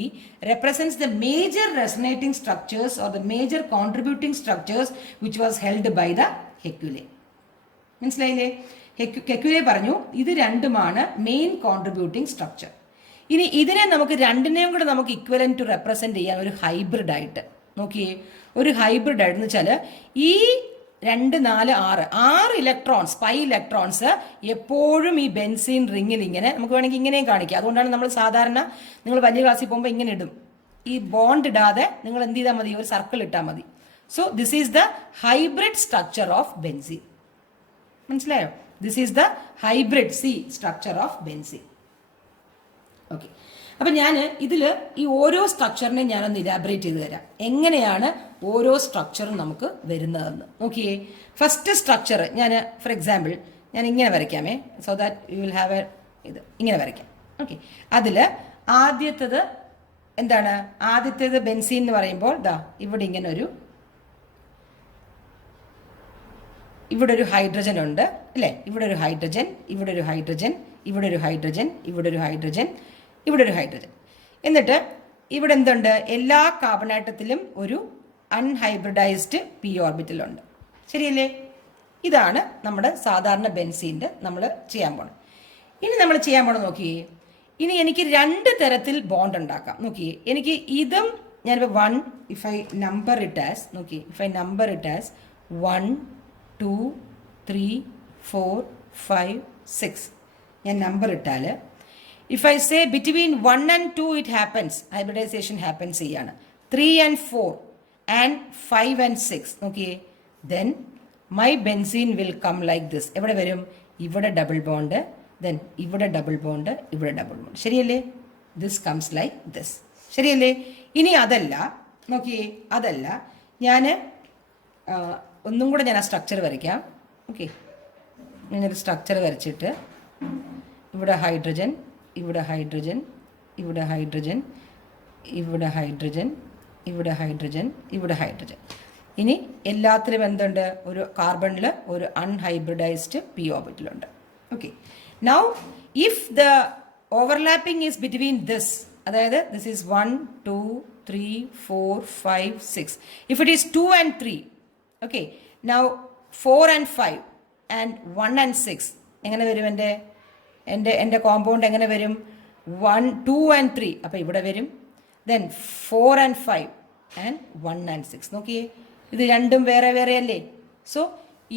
represents the major resonating structures or the major contributing structures which was held by the Heculae. മനസ്സിലായില്ലേ? കെക്യുലെ പറഞ്ഞു ഇത് രണ്ടുമാണ് main contributing structure. ഇനി ഇതിനെ നമുക്ക് രണ്ടിനെയും കൂടെ നമുക്ക് ഇക്വലന്റ് ടു റെപ്രസെന്റ് ചെയ്യാൻ ഒരു ഹൈബ്രിഡ് ആയിട്ട് നോക്കിയേ. ഒരു ഹൈബ്രിഡ് ആയിട്ട് എന്ന് വെച്ചാൽ ഈ 2, 4, 6 ഇലക്ട്രോൺസ്, പൈ ഇലക്ട്രോൺസ് എപ്പോഴും ഈ ബെൻസീൻ റിങ്ങിൽ ഇങ്ങനെ നമുക്ക് വേണമെങ്കിൽ ഇങ്ങനെയും കാണിക്കാം. അതുകൊണ്ടാണ് നമ്മൾ സാധാരണ നിങ്ങൾ വലിയ ക്ലാസ്സിൽ പോകുമ്പോൾ ഇങ്ങനെ ഇടും. ഈ ബോണ്ട് ഇടാതെ നിങ്ങൾ എന്ത് ചെയ്താൽ മതി, ഒരു സർക്കിൾ ഇട്ടാൽ മതി. So this is the hybrid structure of benzene. മനസ്സിലായോ? This is the hybrid structure of benzene. Okay, അപ്പം ഞാൻ ഇതിൽ ഈ ഓരോ സ്ട്രക്ചറിനെ ഞാനൊന്ന് ഇലാബറേറ്റ് ചെയ്ത് തരാം, എങ്ങനെയാണ് ഓരോ സ്ട്രക്ചറും നമുക്ക് വരുന്നതെന്ന്. നോക്കിയേ, ഫസ്റ്റ് സ്ട്രക്ചർ ഞാൻ ഫോർ എക്സാമ്പിൾ ഞാൻ ഇങ്ങനെ വരയ്ക്കാമേ, so that you will have ഇത് ഇങ്ങനെ വരയ്ക്കാം. ഓക്കെ, അതിൽ ആദ്യത്തേത് എന്താണ്? ആദ്യത്തേത് ബെൻസീൻ എന്ന് പറയുമ്പോൾ ദാ ഇവിടെ ഇങ്ങനെ ഇവിടെ ഒരു ഹൈഡ്രജൻ ഉണ്ട് അല്ലേ? ഇവിടെ ഒരു ഹൈഡ്രജൻ, ഇവിടെ ഒരു ഹൈഡ്രജൻ, ഇവിടെ ഒരു ഹൈഡ്രജൻ, ഇവിടെ ഒരു ഹൈഡ്രജൻ, ഇവിടെ ഒരു ഹൈഡ്രജൻ. എന്നിട്ട് ഇവിടെ എന്തുണ്ട്? എല്ലാ കാർബൺ ആറ്റത്തിലും ഒരു അൺഹൈബ്രിഡൈസ്ഡ് പി ഓർബിറ്റലുണ്ട്. ശരിയല്ലേ? ഇതാണ് നമ്മുടെ സാധാരണ ബെൻസീൻ്റെ നമ്മൾ ചെയ്യാൻ പോണം. ഇനി നമ്മൾ ചെയ്യാൻ പോണം നോക്കിയേ, ഇനി എനിക്ക് 2 തരത്തിൽ ബോണ്ട് ഉണ്ടാക്കാം. നോക്കിയേ, എനിക്ക് ഇതും ഞാനിപ്പോൾ 1 if I number it as, നോക്കിയേ, if I number it as 1 2 3 4 5 6 ഞാൻ നമ്പർ ഇട്ടാൽ, if I say between 1 and 2 it happens, hybridization happens ചെയ്യാണ്. 3 and 4 and 5 and 6 നോക്കിയേ, then my benzene will come like this. എവിടെ വരും? ഇവിടെ ഡബിൾ ബോണ്ട്, ദെൻ ഇവിടെ double bond, ഇവിടെ ഡബിൾ ബോണ്ട്. ശരിയല്ലേ? This comes like this. ശരിയല്ലേ? ഇനി അതല്ല, നോക്കിയേ, അതല്ല, ഞാൻ ഒന്നും കൂടെ ഞാൻ ആ സ്ട്രക്ചർ വരയ്ക്കാം. ഓക്കെ, ഞാനൊരു സ്ട്രക്ചർ വരച്ചിട്ട് ഇവിടെ ഹൈഡ്രജൻ, ഇവിടെ ഹൈഡ്രജൻ, ഇവിടെ ഹൈഡ്രജൻ, ഇവിടെ ഹൈഡ്രജൻ, ഇവിടെ ഹൈഡ്രജൻ, ഇവിടെ ഹൈഡ്രജൻ. ഇനി എല്ലാത്തിലും എന്തുണ്ട്? ഒരു കാർബണിൽ ഒരു അൺഹൈബ്രിഡൈസ്ഡ് പി ഓർബിറ്റലുണ്ട്. Okay, now if the overlapping is between this, അതായത് this is 1 2 3 4 5 6, if it is 2 and 3, okay, now 4 and 5 and 1 and 6 എങ്ങനെ വരും? എൻ്റെ കോമ്പൗണ്ട് എങ്ങനെ വരും? 1 2 and 3 അപ്പോൾ ഇവിടെ വരും. ദെൻ 4 and 5 and 1 and 6. നോക്കിയേ, ഇത് രണ്ടും വേറെ വേറെ അല്ലേ? സോ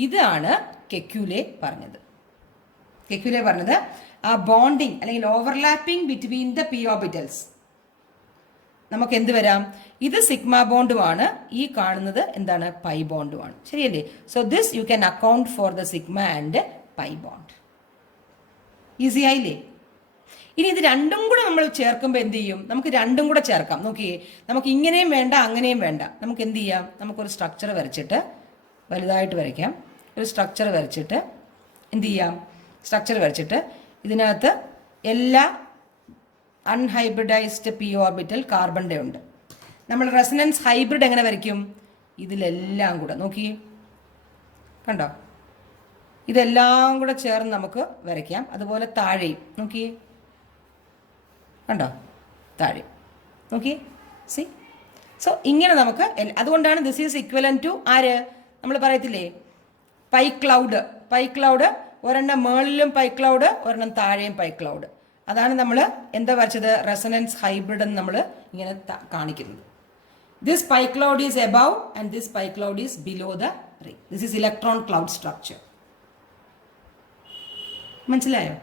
ഇതാണ് കെക്യുലെ പറഞ്ഞത്. കെക്യുലെ പറഞ്ഞത് ആ ബോണ്ടിങ് അല്ലെങ്കിൽ overlapping between the P orbitals നമുക്ക് എന്ത് വരാം? ഇത് സിഗ്മ ബോണ്ടുമാണ്, ഈ കാണുന്നത് എന്താണ്? പൈ ബോണ്ടുമാണ്. ശരിയല്ലേ? So this you can account for the sigma and pi bond. Easy ആയില്ലേ? ഇനി ഇത് രണ്ടും കൂടെ നമ്മൾ ചേർക്കുമ്പോൾ എന്ത് ചെയ്യും? നമുക്ക് രണ്ടും കൂടെ ചേർക്കാം. നോക്കിയേ, നമുക്ക് ഇങ്ങനെയും വേണ്ട അങ്ങനെയും വേണ്ട. നമുക്ക് എന്ത് ചെയ്യാം? നമുക്കൊരു സ്ട്രക്ചർ വരച്ചിട്ട്, വലുതായിട്ട് വരയ്ക്കാം. ഒരു സ്ട്രക്ചർ വരച്ചിട്ട് എന്ത് ചെയ്യാം? സ്ട്രക്ചർ വരച്ചിട്ട് ഇതിനകത്ത് എല്ലാ അൺഹൈബ്രിഡൈസ്ഡ് പി ഓർബിറ്റൽ കാർബണിൻ്റെ ഉണ്ട്. നമ്മൾ റെസനൻസ് ഹൈബ്രിഡ് എങ്ങനെ വരയ്ക്കും? ഇതിലെല്ലാം കൂടെ നോക്കിയേ, കണ്ടോ? ഇതെല്ലാം കൂടെ ചേർന്ന് നമുക്ക് വരയ്ക്കാം. അതുപോലെ താഴെയും നോക്കിയേ, കണ്ടോ? താഴെ നോക്കിയേ, സി. സോ ഇങ്ങനെ നമുക്ക്, അതുകൊണ്ടാണ് ദിസ് ഈസ് ഇക്വലൻ ടു ആര്? നമ്മൾ പറയത്തില്ലേ പൈ ക്ലൗഡ്. പൈ ക്ലൗഡ് ഒരെണ്ണം മേളിലും പൈ ക്ലൗഡ്, ഒരെണ്ണം താഴെയും പൈ ക്ലൗഡ്. അതാണ് നമ്മൾ എന്താ വരച്ചത്? റെസനൻസ് ഹൈബ്രിഡ് എന്ന് നമ്മൾ ഇങ്ങനെ കാണിക്കുന്നത്. This pi cloud is above and this pi cloud is below the ring. This is electron cloud structure. മനസ്സിലായോ?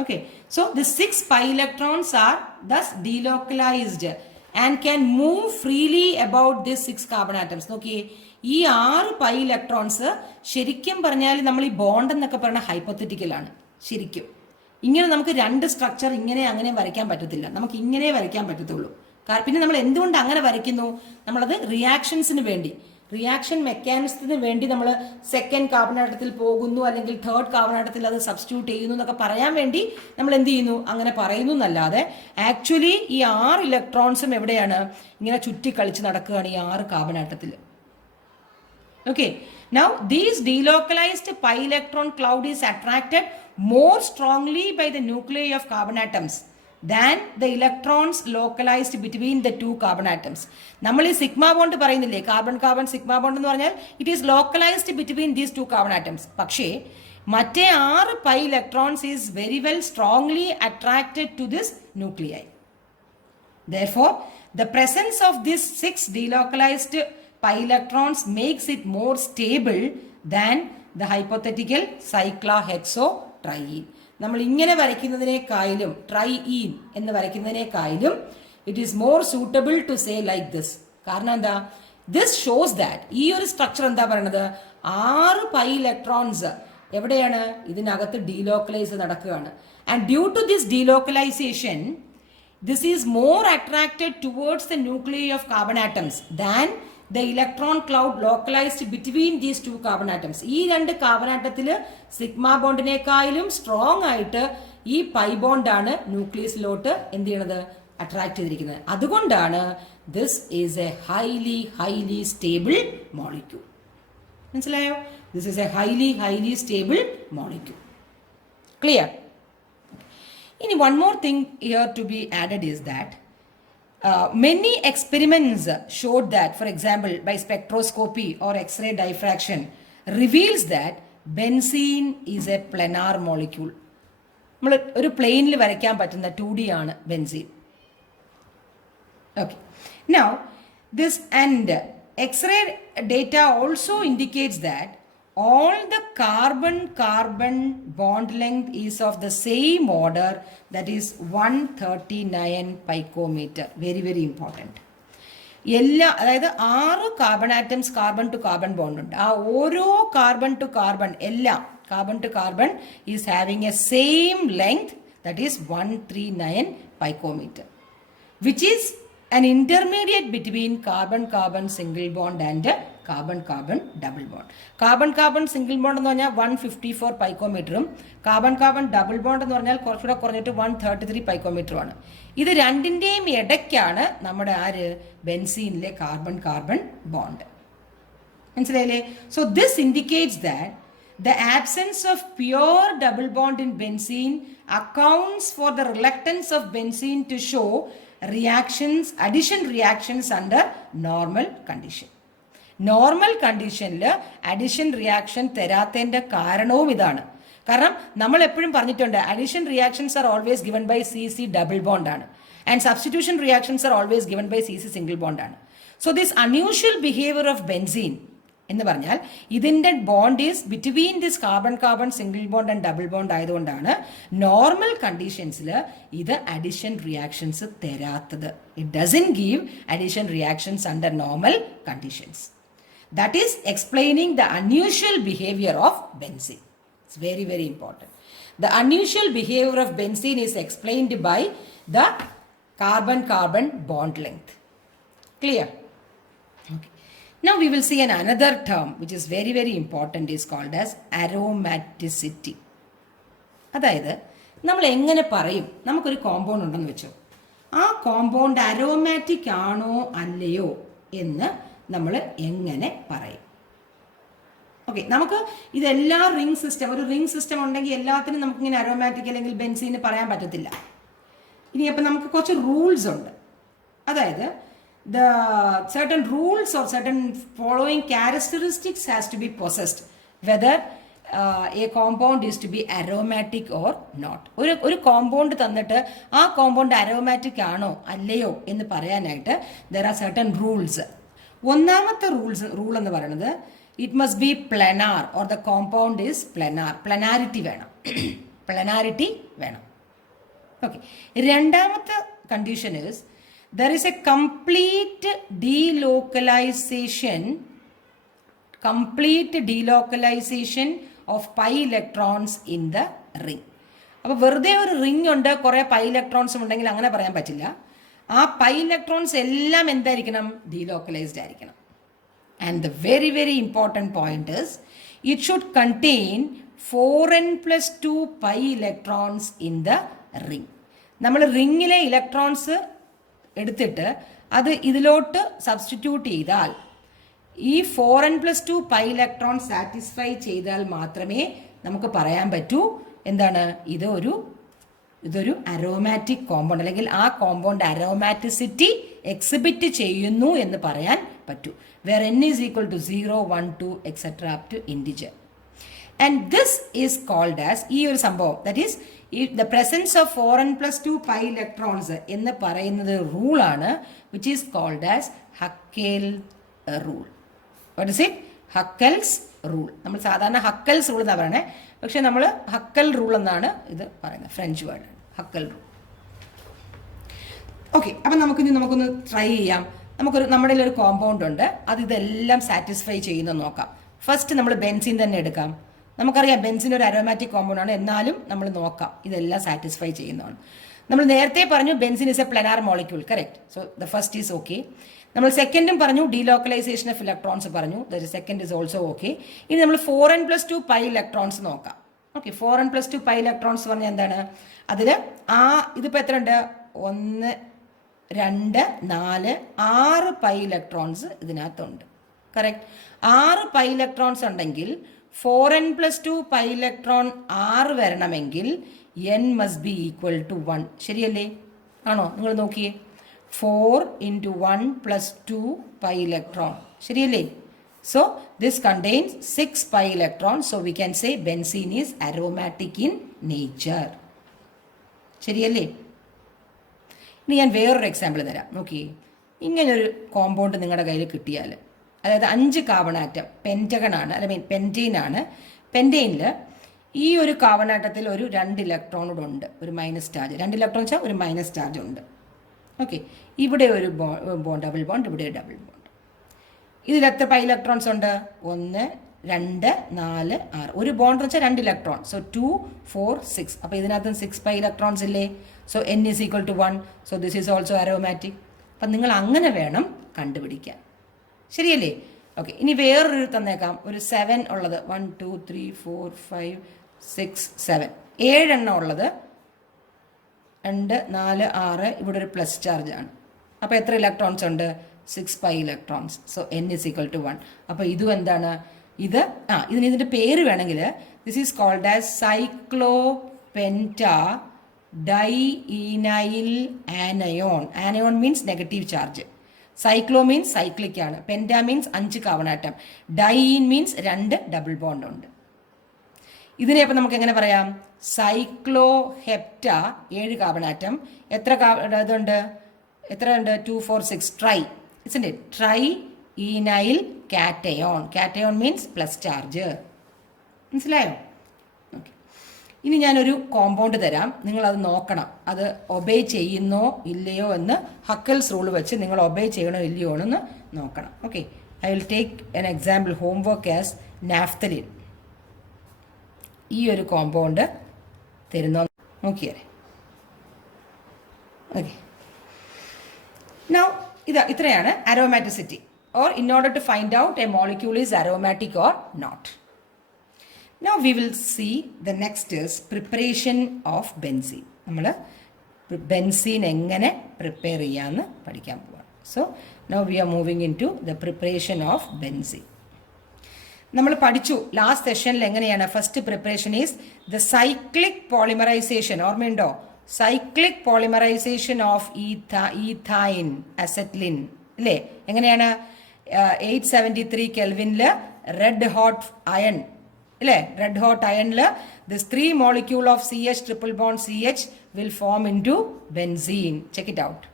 Okay, so the 6 pi electrons are thus delocalized and can move freely about these 6 carbon atoms. നോക്കിയേ, ഈ 6 pi electrons ശരിക്കും പറഞ്ഞാൽ നമ്മൾ ഈ ബോണ്ട് എന്നൊക്കെ പറയുന്ന ഹൈപ്പോത്തറ്റിക്കലാണ്. ശരിക്കും ഇങ്ങനെ നമുക്ക് 2 സ്ട്രക്ചർ ഇങ്ങനെ അങ്ങനെ വരയ്ക്കാൻ പറ്റത്തില്ല. നമുക്ക് ഇങ്ങനെ വരയ്ക്കാൻ പറ്റത്തുള്ളൂ. പിന്നെ നമ്മൾ എന്തുകൊണ്ട് അങ്ങനെ വരയ്ക്കുന്നു? നമ്മളത് റിയാക്ഷൻസിന് വേണ്ടി, റിയാക്ഷൻ മെക്കാനിസത്തിന് വേണ്ടി നമ്മൾ സെക്കൻഡ് കാർബൺ ആറ്റത്തിൽ പോകുന്നു അല്ലെങ്കിൽ തേർഡ് കാർബൺ ആറ്റത്തിൽ അത് സബ്സ്റ്റിറ്റ്യൂട്ട് ചെയ്യുന്നു എന്നൊക്കെ പറയാൻ വേണ്ടി നമ്മൾ എന്ത് ചെയ്യുന്നു, അങ്ങനെ പറയുന്നു എന്നല്ലാതെ ആക്ച്വലി ഈ 6 ഇലക്ട്രോൺസും എവിടെയാണ്, ഇങ്ങനെ ചുറ്റി കളിച്ച് നടക്കുകയാണ് ഈ 6 കാർബൺ ആറ്റത്തിൽ. Okay, now these delocalized pi electron cloud is attracted more strongly by the nuclei of carbon atoms than the electrons localized between the two carbon atoms. നമ്മൾ ഈ സിഗ്മ ബോണ്ട് പറയുന്നില്ലേ, കാർബൺ കാർബൺ സിഗ്മ ബോണ്ട് എന്ന് പറഞ്ഞാൽ it is localised between these 2 carbon atoms. പക്ഷേ മറ്റേ 6 pi electrons is very well strongly attracted to this nuclei. Therefore, the presence of these 6 delocalized pi electrons makes it more stable than the hypothetical cyclohexotriene. നമ്മൾ ഇങ്ങനെ വരയ്ക്കുന്നതിനേക്കാളും triene എന്ന് വരയ്ക്കുന്നതിനേക്കാളും it is more suitable to say like this. കാരണം എന്താ, this shows that ഈ ഒരു സ്ട്രക്ചർ എന്താ പറയണത്, 6 പൈ ഇലക്ട്രോൺസ് എവിടെയാണ്, ഇതിനകത്ത് ഡീലോക്കലൈസ് നടക്കുകയാണ്. And due to this delocalisation this is more attracted towards the nuclei of carbon atoms than the electron cloud localized between these 2 carbon atoms. ഈ 2 കാർബൺ ആറ്റത്തിൽ സിഗ്മ ബോണ്ടിനേക്കാളും സ്ട്രോങ് ആയിട്ട് ഈ പൈ ബോണ്ടാണ് ന്യൂക്ലിയസിലോട്ട് എന്ത് ചെയ്യണത്, അട്രാക്ട് ചെയ്തിരിക്കുന്നത്. അതുകൊണ്ടാണ് this is a highly stable molecule. മനസ്സിലായോ? This is a highly stable molecule. Clear? And one more thing here to be added is that many experiments showed that, for example, by spectroscopy or X-ray diffraction, reveals that benzene is a planar molecule. നമ്മൾ ഒരു പ്ലെയിനിൽ വരയ്ക്കാൻ പറ്റുന്ന 2D ആണ് benzene. Okay. Now, this and X-ray data also indicates that all the carbon bond length is of the same order, that is 139 picometer. Very important. എല്ലാ, അതായത് 6 carbon atoms carbon to carbon bond ഉണ്ട്. ആ ഓരോ carbon to carbon, എല്ലാ carbon to carbon is having a same length, that is 139 picometer, which is an intermediate between carbon-carbon single bond and carbon-carbon double bond. Carbon-carbon single bond എന്ന് പറഞ്ഞാൽ 154 പൈക്കോമീറ്ററും carbon-carbon double bond എന്ന് പറഞ്ഞാൽ കുറച്ചുകൂടെ കുറഞ്ഞിട്ട് 133 പൈക്കോമീറ്ററുമാണ്. ഇത് രണ്ടിൻ്റെയും ഇടയ്ക്കാണ് നമ്മുടെ ബെൻസീനിലെ കാർബൺ-കാർബൺ ബോണ്ട്. മനസ്സിലായില്ലേ? So this indicates that the absence of pure double bond in benzene accounts for the reluctance of benzene to show addition reactions under normal condition. Normal കണ്ടീഷനിൽ അഡിഷൻ റിയാക്ഷൻ തരാത്തതിൻ്റെ കാരണവും ഇതാണ്. കാരണം നമ്മൾ എപ്പോഴും പറഞ്ഞിട്ടുണ്ട്, addition reactions are always given by CC double bond ആണ്, and substitution reactions are always given by CC single bond ആണ്. So this unusual behaviour of benzene എന്ന് പറഞ്ഞാൽ ഇതിൻ്റെ bond is between this carbon single bond and double bond ആയതുകൊണ്ടാണ് normal കണ്ടീഷൻസിൽ ഇത് addition reactions തരാത്തത്. It doesn't give addition reactions under normal conditions. That is explaining the unusual behavior of benzene. It's very important. The unusual behavior of benzene is explained by the carbon-carbon bond length. Clear? Okay. Now we will see another term which is very important, is called as aromaticity. അതായത് നമ്മൾ എങ്ങനെ പറയും, നമുക്കൊരു കോമ്പൗണ്ട് ഉണ്ടെന്ന് വെച്ചോ, ആ compound aromatic ആണോ അല്ലയോ എന്ന് നമ്മൾ എങ്ങനെ പറയും? ഓക്കെ, നമുക്ക് ഇതെല്ലാ ഒരു റിംഗ് സിസ്റ്റം ഉണ്ടെങ്കിൽ എല്ലാത്തിനും നമുക്കിങ്ങനെ അരോമാറ്റിക് അല്ലെങ്കിൽ ബെൻസീന് പറയാൻ പറ്റത്തില്ല. ഇനി അപ്പം നമുക്ക് കുറച്ച് റൂൾസ് ഉണ്ട്. അതായത് the certain rules or certain following characteristics has to be possessed whether a compound is to be aromatic or not. ഒരു കോമ്പൗണ്ട് തന്നിട്ട് ആ കോമ്പൗണ്ട് അരോമാറ്റിക് ആണോ അല്ലയോ എന്ന് പറയാനായിട്ട് there are certain rules. ഒന്നാമത്തെ റൂൾ എന്ന് പറയുന്നത് it must be planar or the compound is planar. Planarity വേണം. ഓക്കെ. രണ്ടാമത്തെ condition is there is a complete delocalization of pi electrons in the ring. അപ്പോൾ വെറുതെ ഒരു റിംഗ് ഉണ്ട്, കുറേ പൈ ഇലക്ട്രോൺസും ഉണ്ടെങ്കിൽ അങ്ങനെ പറയാൻ പറ്റില്ല. ആ പൈ ഇലക്ട്രോൺസ് എല്ലാം എന്തായിരിക്കണം? ഡീലോക്കലൈസ്ഡ് ആയിരിക്കണം. And the very, very important point is it should contain 4n plus 2 pi electrons in the ring. നമ്മൾ റിങ്ങിലെ ഇലക്ട്രോൺസ് എടുത്തിട്ട് അത് ഇതിലോട്ട് സബ്സ്റ്റിറ്റ്യൂട്ട് ചെയ്താൽ ഈ 4n plus 2 pi electron satisfy ചെയ്താൽ മാത്രമേ നമുക്ക് പറയാൻ പറ്റൂ എന്താണ് ഇതൊരു അരോമാറ്റിക് കോമ്പൗണ്ട്, അല്ലെങ്കിൽ ആ കോമ്പൗണ്ട് അരോമാറ്റിസിറ്റി എക്സിബിറ്റ് ചെയ്യുന്നു എന്ന് പറയാൻ പറ്റൂ. Where n is equal to 0, 1, 2 etc. up to integer. And this is called as ഈ ഒരു സംഭവം, that is the presence of 4n plus 2 pi electrons എന്ന് പറയുന്നത് റൂളാണ്, which is called as Huckel's rule. What is it? Huckel's rule. നമ്മൾ സാധാരണ Huckel's rule എന്നാണ് പറയണേ, പക്ഷെ നമ്മൾ ഹക്കൽ റൂൾ എന്നാണ് ഇത് പറയുന്നത്, French word Hückel rule. Okay, അപ്പം നമുക്കൊന്ന് ട്രൈ ചെയ്യാം. നമ്മുടെ ഒരു കോമ്പൗണ്ട് ഉണ്ട്, അത് ഇതെല്ലാം സാറ്റിസ്ഫൈ ചെയ്യുന്ന നോക്കാം. ഫസ്റ്റ് നമ്മൾ ബെൻസിൻ തന്നെ എടുക്കാം. നമുക്കറിയാം ബെൻസിൻ ഒരു അരോമാറ്റിക് കോമ്പൗണ്ട് ആണ്, എന്നാലും നമ്മൾ നോക്കാം ഇതെല്ലാം സാറ്റിസ്ഫൈ ചെയ്യുന്നതാണ്. നമ്മൾ നേരത്തെ പറഞ്ഞു benzene is A planar molecule, correct. So the first is okay. നമ്മൾ സെക്കൻഡും പറഞ്ഞു ഡീലോക്കലൈസേഷൻ ഓഫ് ഇലക്ട്രോൺസ് പറഞ്ഞു, the second is also okay. ഇനി നമ്മൾ 4n plus 2 പൈ ഇലക്ട്രോൺസ് നോക്കാം. Okay, 4n plus 2 pi electrons പറഞ്ഞാൽ എന്താണ്? അതിൽ ഇതിപ്പോൾ എത്ര ഉണ്ട്? 1, 2, 4, 6 പൈ ഇലക്ട്രോൺസ് ഇതിനകത്തുണ്ട്, കറക്റ്റ്. 6 പൈ ഇലക്ട്രോൺസ് ഉണ്ടെങ്കിൽ 4n plus 2 പൈ ഇലക്ട്രോൺ 6 വരണമെങ്കിൽ n must be equal to 1, ശരിയല്ലേ? ആണോ? നിങ്ങൾ നോക്കിയേ, 4 into 1 plus 2 pi electron, ശരിയല്ലേ? So this contains 6 pi electrons, so we can say benzene is aromatic in nature, ശരിയല്ലേ? ഇനി ഞാൻ വേറൊരു എക്സാമ്പിൾ തരാം. നോക്കിയേ, ഇങ്ങനൊരു കോമ്പൗണ്ട് നിങ്ങളുടെ കയ്യിൽ കിട്ടിയാൽ, അതായത് 5 കാർബൺ ആറ്റം പെൻറ്റഗൺ ആണ്, അല്ലെങ്കിൽ പെൻറ്റെയിൻ ആണ്. പെൻറ്റെയിനിൽ ഈ ഒരു കാർബൺ ആറ്റത്തിൽ ഒരു 2 ഇലക്ട്രോൺ കൂടെ ഉണ്ട്, ഒരു മൈനസ് ചാർജ്. 2 ഇലക്ട്രോൺ വെച്ചാൽ ഒരു മൈനസ് ചാർജ് ഉണ്ട്. ഓക്കെ, ഇവിടെ ഒരു ഡബിൾ ബോണ്ട്, ഇവിടെ ഒരു ഡബിൾ ബോണ്ട്. ഇതിൽ എത്ര പൈ ഇലക്ട്രോൺസ് ഉണ്ട്? 1, 2, 4, 6. ഒരു ബോണ്ട് വെച്ചാൽ 2 ഇലക്ട്രോൺ, സോ 2, 4, 6. അപ്പോൾ ഇതിനകത്തും 6 പൈ ഇലക്ട്രോൺസ് ഇല്ലേ? So n is equal to 1, so this is also aromatic. അപ്പം നിങ്ങൾ അങ്ങനെ വേണം കണ്ടുപിടിക്കാൻ, ശരിയല്ലേ? ഓക്കെ, ഇനി വേറൊരു തന്നേക്കാം, ഒരു 7 ഉള്ളത്. 1, 2, 3, 4, 5, 6, 7, 7 എണ്ണം ഉള്ളത്. 2, 4, 6, ഇവിടെ ഒരു പ്ലസ് ചാർജ് ആണ്. അപ്പോൾ എത്ര ഇലക്ട്രോൺസ് ഉണ്ട്? 6 pi electrons. So n is equal to 1. അപ്പോൾ ഇതും എന്താണ്? ഇതിൻ്റെ പേര് വേണമെങ്കിൽ this is called as cyclopenta dienyl anion. Anion means negative charge. Cyclo means cyclic ആണ്. Penta means 5 carbon atom. Diene means 2 double bond ഉണ്ട്. ഇതിനെ അപ്പം നമുക്ക് എങ്ങനെ പറയാം? Cyclohepta 7 carbon atom. എത്ര ഇതുണ്ട്? എത്ര ഉണ്ട്? 2, 4, 6 tri. It's it tri enyl cation. Cation means plus charge. മനസ്സിലായോ? ഓക്കെ, ഇനി ഞാനൊരു കോമ്പൗണ്ട് തരാം, നിങ്ങളത് നോക്കണം, അത് ഒബേ ചെയ്യുന്നോ ഇല്ലയോ എന്ന്. ഹക്കൽസ് റൂൾ വെച്ച് നിങ്ങൾ ഒബേ ചെയ്യണോ ഇല്ലയോ എന്ന് നോക്കണം. Okay, I will take an example homework as naphthalene. ഈ ഒരു കോമ്പൗണ്ട് തരുന്നോ നോക്കിയാലേ. ഓക്കെ, നൗ ഇത്രയാണ് aromaticity, or in order to find out a molecule is aromatic or not. Now we will see the next is preparation of benzene. നമ്മൾ ബെൻസീൻ എങ്ങനെ പ്രിപ്പയർ ചെയ്യാമെന്ന് പഠിക്കാൻ പോവാം. So now we are moving into the preparation of benzene. നമ്മൾ പഠിച്ചു last സെഷനിൽ എങ്ങനെയാണ്. First preparation is the cyclic polymerisation. ഓർമ്മയുണ്ടോ? Cyclic polymerisation of ethyne acetylene അല്ലേ? എങ്ങനെയാണ്? 873 കെൽവിനിൽ റെഡ് ഹോട്ട് അയൺ അല്ലേ? റെഡ് ഹോട്ട് അയണിൽ this 3 molecule of CH triple bond CH will form into benzene. Check it out.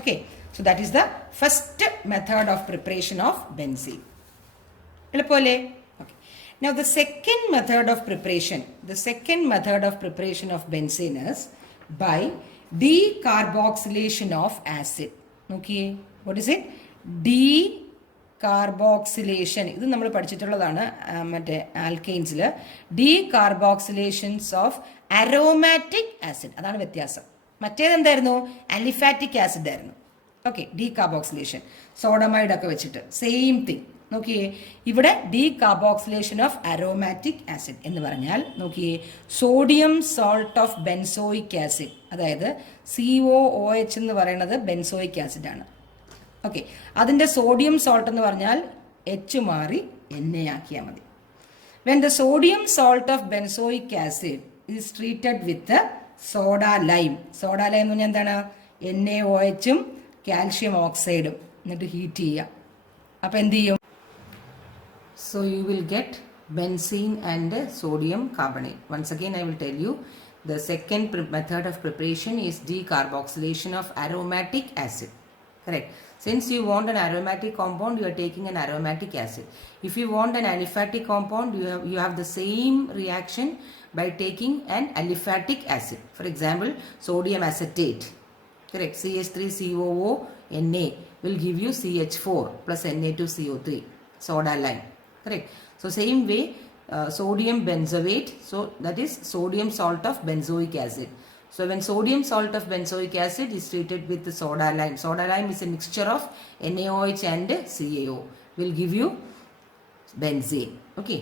Okay, so that is the first method of preparation of benzene. എളുപ്പമല്ലേ? Okay. Now the second method of preparation of benzene is by decarboxylation of acid. Okay, what is it? Decarboxylation. ഇത് നമ്മൾ പഠിച്ചിട്ടുള്ളതാണ് മറ്റേ ആൽക്കെയിൻസിൽ. ഡീകാർബോക്സിലേഷൻസ് of aromatic acid, അതാണ് വ്യത്യാസം. മറ്റേതെന്തായിരുന്നു? അലിഫാറ്റിക് ആസിഡ് ആയിരുന്നു. ഓക്കെ, ഡീകാർബോക്സിലേഷൻ സോഡമൈഡ് ഒക്കെ വെച്ചിട്ട് സെയിം തിങ്. നോക്കിയേ, ഇവിടെ ഡീകാർബോക്സിലേഷൻ ഓഫ് അരോമാറ്റിക് ആസിഡ് എന്ന് പറഞ്ഞാൽ നോക്കിയേ, sodium salt of benzoic acid, അതായത് COOH എന്ന് പറയുന്നത് ബെൻസോയിക് ആസിഡ് ആണ്. ഓക്കെ, അതിൻ്റെ സോഡിയം സോൾട്ട് എന്ന് പറഞ്ഞാൽ H മാറി Na ആക്കിയാൽ മതി. When the sodium salt of benzoic acid is treated with the soda lime എന്ന് പറഞ്ഞാൽ എന്താണ്, NaOH കാൽഷ്യം ഓക്സൈഡും എന്നിട്ട് ഹീറ്റ് ചെയ്യുക. അപ്പോൾ എന്ത് ചെയ്യും? So you will get benzene and sodium carbonate. Once again I will tell you, the second method of preparation is decarboxylation of aromatic acid. Correct. Since you want an aromatic compound, you are taking an aromatic acid. If you want an aliphatic compound, you have the same reaction by taking an aliphatic acid. For example, sodium acetate. Correct. CH3COO Na will give you CH4 plus Na2CO3. Soda lime. Correct. So same way, sodium benzoate. So that is sodium salt of benzoic acid. So when sodium salt of benzoic acid is treated with the soda lime is a mixture of NaOH and CaO, will give you benzene. Okay.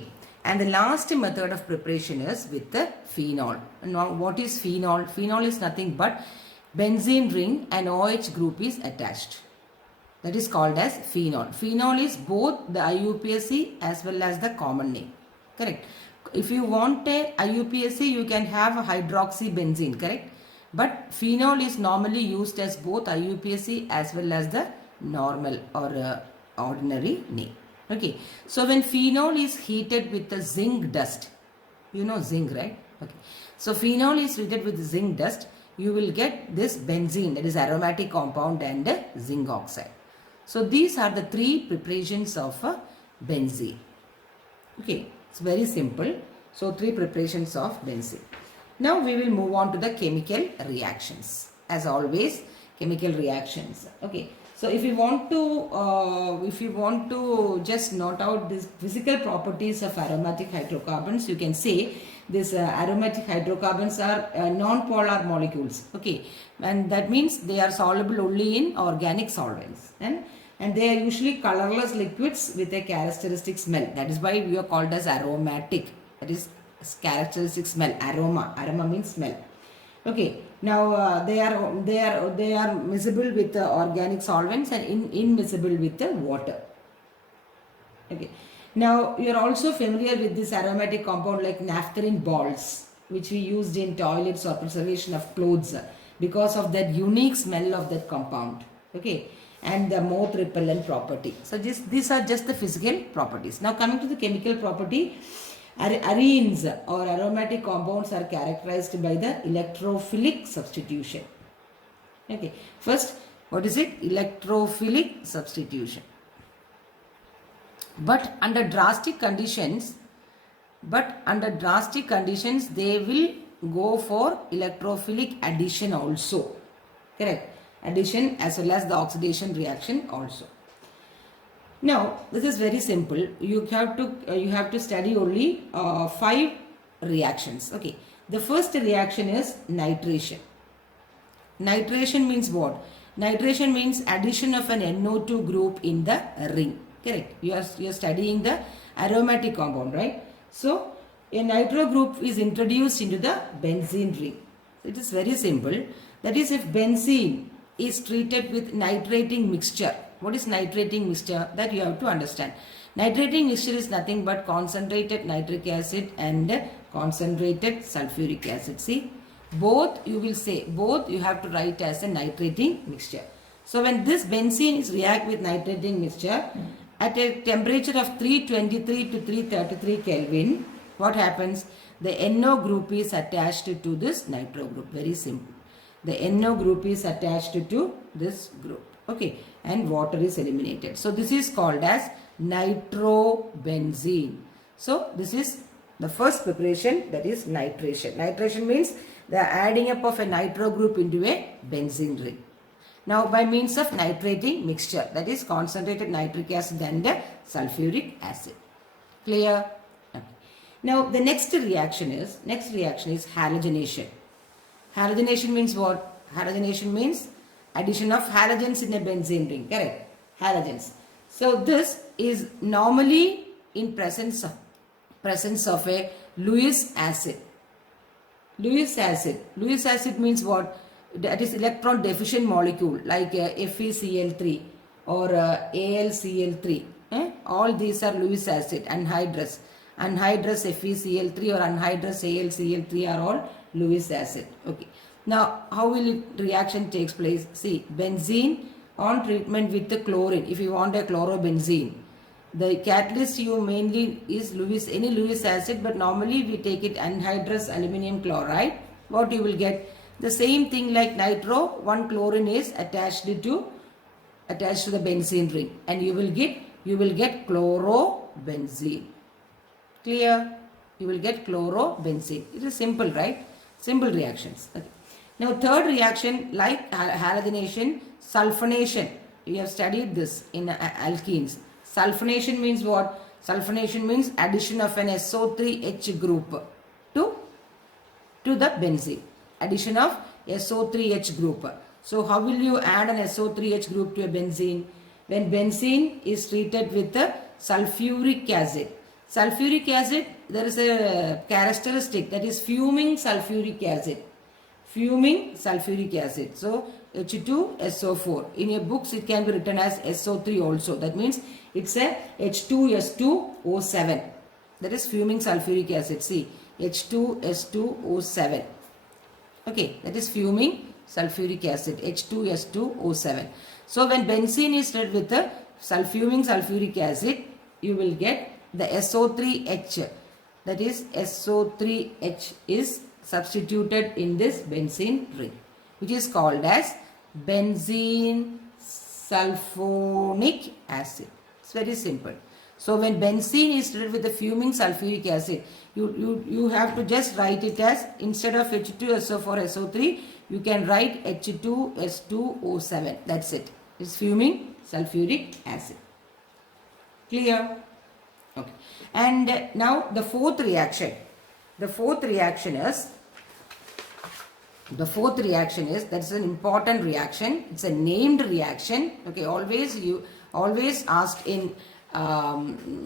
And the last method of preparation is with the phenol. Now what is phenol? Phenol is nothing but benzene ring and OH group is attached. That is called as phenol. Phenol is both the IUPAC as well as the common name. Correct. If you want a IUPAC, you can have a hydroxybenzene, correct? But phenol is normally used as both IUPAC as well as the normal or ordinary name. Okay. So when phenol is heated with the zinc dust, you know zinc, right? Okay. So phenol is treated with zinc dust, you will get this benzene, that is aromatic compound, and zinc oxide. So these are the three preparations of benzene. Okay. It's very simple. So three preparations of benzene. Now we will move on to the chemical reactions. As always, chemical reactions. Okay. So if you want to just note out these physical properties of aromatic hydrocarbons, you can say these aromatic hydrocarbons are non-polar molecules. Okay, and that means they are soluble only in organic solvents, and they are usually colorless liquids with a characteristic smell. That is why we are called as aromatic. That is characteristic smell. Aroma means smell. Okay. Now they are miscible with the organic solvents and immiscible with the water. Okay. Now you are also familiar with this aromatic compound like naphthalene balls, which we used in toilets or preservation of clothes because of that unique smell of that compound. Okay. And the moth repellent property. So these are just the physical properties. Now coming to the chemical property, arenes or aromatic compounds are characterized by the electrophilic substitution. Okay. First, what is it? Electrophilic substitution. But under drastic conditions, they will go for electrophilic addition also. Correct. Addition as well as the oxidation reaction also. Now this is very simple. You have to study only 5 reactions. Okay. The first reaction is nitration. Nitration means what? Nitration means addition of an NO2 group in the ring. Correct. You are studying the aromatic compound, right? So a nitro group is introduced into the benzene ring. It is very simple. That is, if benzene is treated with nitrating mixture. What is nitrating mixture? That you have to understand. Nitrating mixture is nothing but concentrated nitric acid and concentrated sulfuric acid. See, both you will say, both you have to write as a nitrating mixture. So when this benzene is react with nitrating mixture at a temperature of 323 to 333 Kelvin, what happens? The NO group is attached to this nitro group. Very simple. The NO group is attached to this group. Okay. And water is eliminated. So this is called as nitrobenzene. So this is the first preparation, that is nitration. Nitration means the adding up of a nitro group into a benzene ring. Now by means of nitrating mixture, that is concentrated nitric acid and sulfuric acid. Clear? Okay. Now the next reaction is halogenation. Halogenation means what? Halogenation means Addition of halogens in a benzene ring. Correct. Halogens. So this is normally in presence of a Lewis acid. Lewis acid. Lewis acid means what? That is electron deficient molecule like FeCl3 or AlCl3. All these are Lewis acid. Anhydrous. Anhydrous FeCl3 or anhydrous AlCl3 are all Lewis acid. Okay. Now, how will reaction takes place? See, benzene on treatment with the chlorine. If you want a chlorobenzene, the catalyst you mainly is any Lewis acid, but normally we take it anhydrous aluminum chloride. What you will get? The same thing like nitro, one chlorine is attached to the benzene ring, and you will get chlorobenzene. Clear? You will get chlorobenzene. It is simple, right? Simple reactions. Okay. Now third reaction like halogenation, sulfonation. We have studied this in alkenes. Sulfonation means what? Sulfonation means addition of an SO3H group to the benzene. Addition of SO3H group. So how will you add an SO3H group to a benzene? When benzene is treated with the sulfuric acid. Sulfuric acid, there is a characteristic, that is fuming sulfuric acid. Fuming sulfuric acid. So H2SO4. In your books it can be written as SO3 also. That means it's a H2S2O7. That is fuming sulfuric acid. See, H2S2O7. Okay, that is fuming sulfuric acid, H2S2O7. So when benzene is treated with the fuming sulfuric acid, you will get the SO3H. That is SO3H is substituted in this benzene ring, which is called as benzene sulfonic acid. It's very simple. So when benzene is treated with the fuming sulfuric acid, you have to just write it as, instead of H2SO4SO3, you can write H2S2O7. That's it. It's fuming sulfuric acid. Clear? Okay. And now the fourth reaction. The fourth reaction is, that's an important reaction. It's a named reaction. Okay, always asked in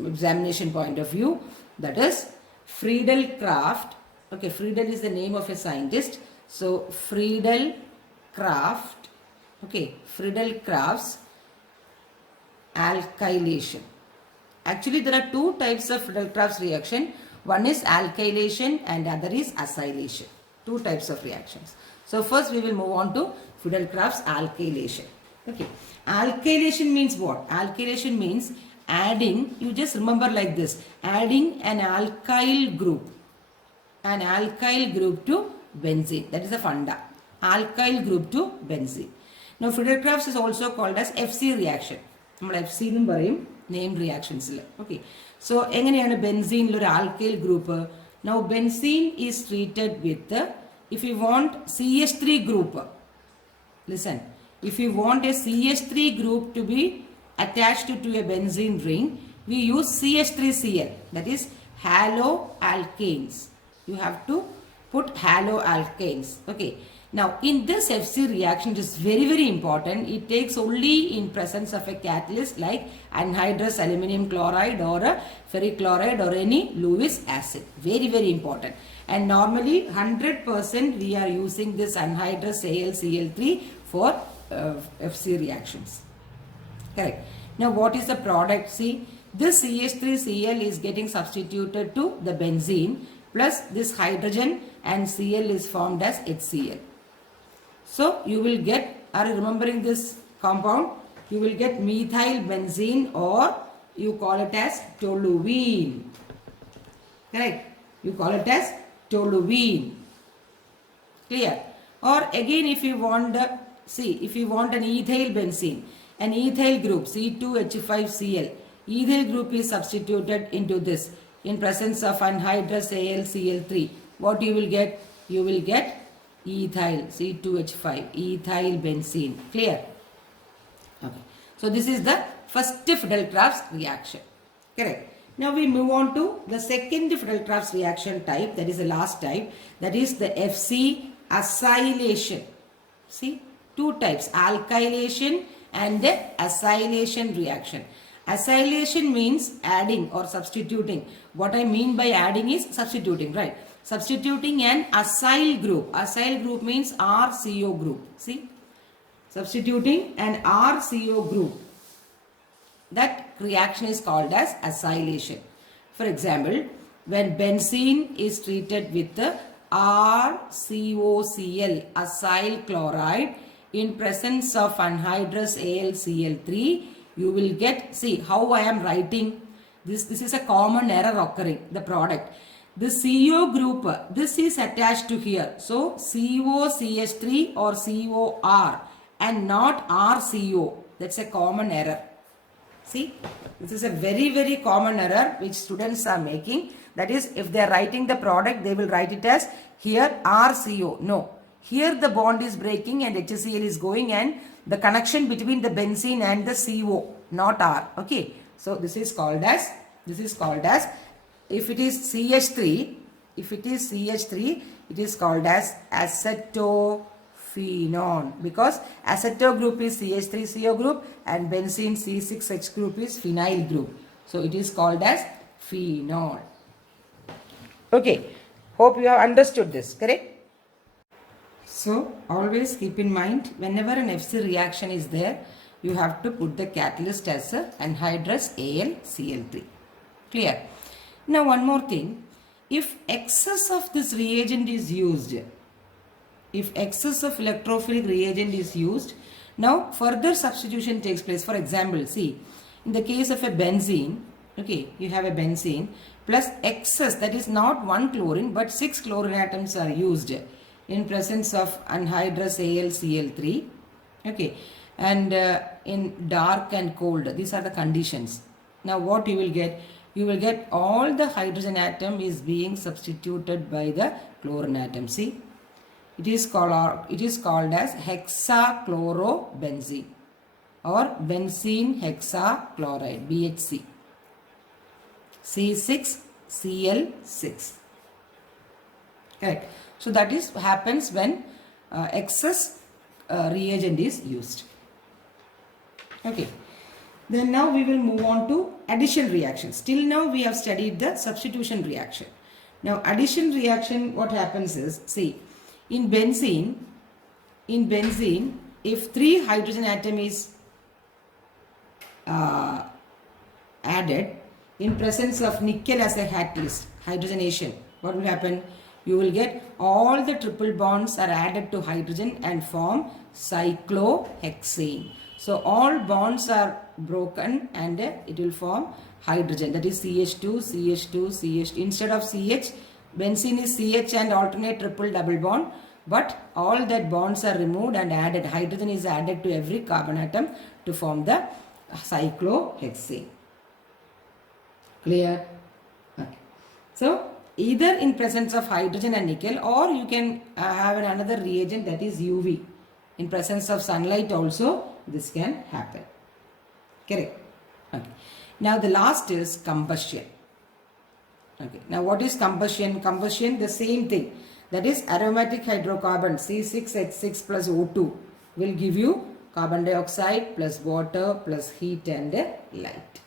examination point of view. That is Friedel-Crafts. Okay, Friedel is the name of a scientist. So Friedel-Crafts. Okay, Friedel-Crafts alkylation. Actually, there are two types of Friedel-Crafts reaction. One is alkylation and other is acylation. Two types of reactions. So first we will move on to Friedel-Crafts alkylation. Okay. Alkylation means what? Alkylation means adding, you just remember like this, adding an alkyl group to benzene. That is the funda. Alkyl group to benzene. Now Friedel-Crafts is also called as FC reaction. FC named reactions. Okay. So, എങ്ങനെയാണ് ബെൻസീനിൽ ഒരു alkyl group? Now, benzene is treated with, if you want CH3 group, listen, if you want a CH3 group to be attached to a benzene ring, we use CH3Cl, that is haloalkanes. You have to put haloalkanes. Okay. Now, in this FC reaction, it is very, very important. It takes only in presence of a catalyst like anhydrous aluminum chloride or a ferric chloride or any Lewis acid. Very, very important. And normally, 100% we are using this anhydrous AlCl3 for FC reactions. Correct. Now, what is the product? See, this CH3Cl is getting substituted to the benzene, plus this hydrogen and Cl is formed as HCl. So you will get, are you remembering this compound? You will get methyl benzene, or you call it as toluene. Correct? You call it as toluene. Clear? Or again, if you want if you want an ethyl benzene, an ethyl group C2H5Cl, ethyl group is substituted into this in presence of anhydrous AlCl3. What you will get? You will get ethyl C2H5, ethyl benzene. Clear? Okay. So this is the first Friedel-Crafts reaction. Correct. Now we move on to the second Friedel-Crafts reaction type, that is the last type, that is the FC acylation. See, two types, alkylation and acylation reaction. Acylation means adding or substituting. What I mean by adding is substituting, right? Substituting an acyl group. Acyl group means RCO group. See? Substituting an RCO group. That reaction is called as acylation. For example, when benzene is treated with the RCOCl, acyl chloride, in presence of anhydrous AlCl3, you will get, see how I am writing. This is a common error occurring, the product. The CO group, this is attached to here. So, COCH3 or COR and not RCO. That's a common error. See, this is a very common error which students are making. That is, if they are writing the product, they will write it as here RCO. No, here the bond is breaking and HCl is going, and the connection between the benzene and the CO, not R. Okay, so this is called as, if it is CH3, it is called as acetophenone, because aceto group is CH3CO group and benzene C6H group is phenyl group. So it is called as phenol. Okay, hope you have understood this, correct? So always keep in mind, whenever an FC reaction is there, you have to put the catalyst as a anhydrous AlCl3. Clear? Now one more thing, if excess of this reagent is used, if excess of electrophilic reagent is used, now further substitution takes place. For example, see, in the case of a benzene, okay, you have a benzene plus excess, that is not 1 chlorine but 6 chlorine atoms are used in presence of anhydrous AlCl3, okay, and in dark and cold, these are the conditions. Now what you will get? You will get all the hydrogen atom is being substituted by the chlorine atom. See, it is called as hexachlorobenzene or benzene hexachloride, BHC, C6Cl6. Correct. So that is happens when excess reagent is used. Okay. Then now we will move on to addition reactions. Till now we have studied the substitution reaction. Now addition reaction, what happens is, see, in benzene, if 3 hydrogen atom is added in presence of nickel as a catalyst, hydrogenation, what will happen? You will get all the triple bonds are added to hydrogen and form cyclohexane. So all bonds are broken and it will form hydrogen, that is CH2, CH2, CH2. Instead of CH, benzene is CH and alternate triple double bond, but all that bonds are removed and added. Hydrogen is added to every carbon atom to form the cyclohexane. Clear? Okay. So either in presence of hydrogen and nickel, or you can have another reagent, that is UV. In presence of sunlight also this can happen. Correct? Okay. Now the last is combustion. Okay. Now what is combustion? Combustion, the same thing. That is aromatic hydrocarbon C6H6 plus O2 will give you carbon dioxide plus water plus heat and light.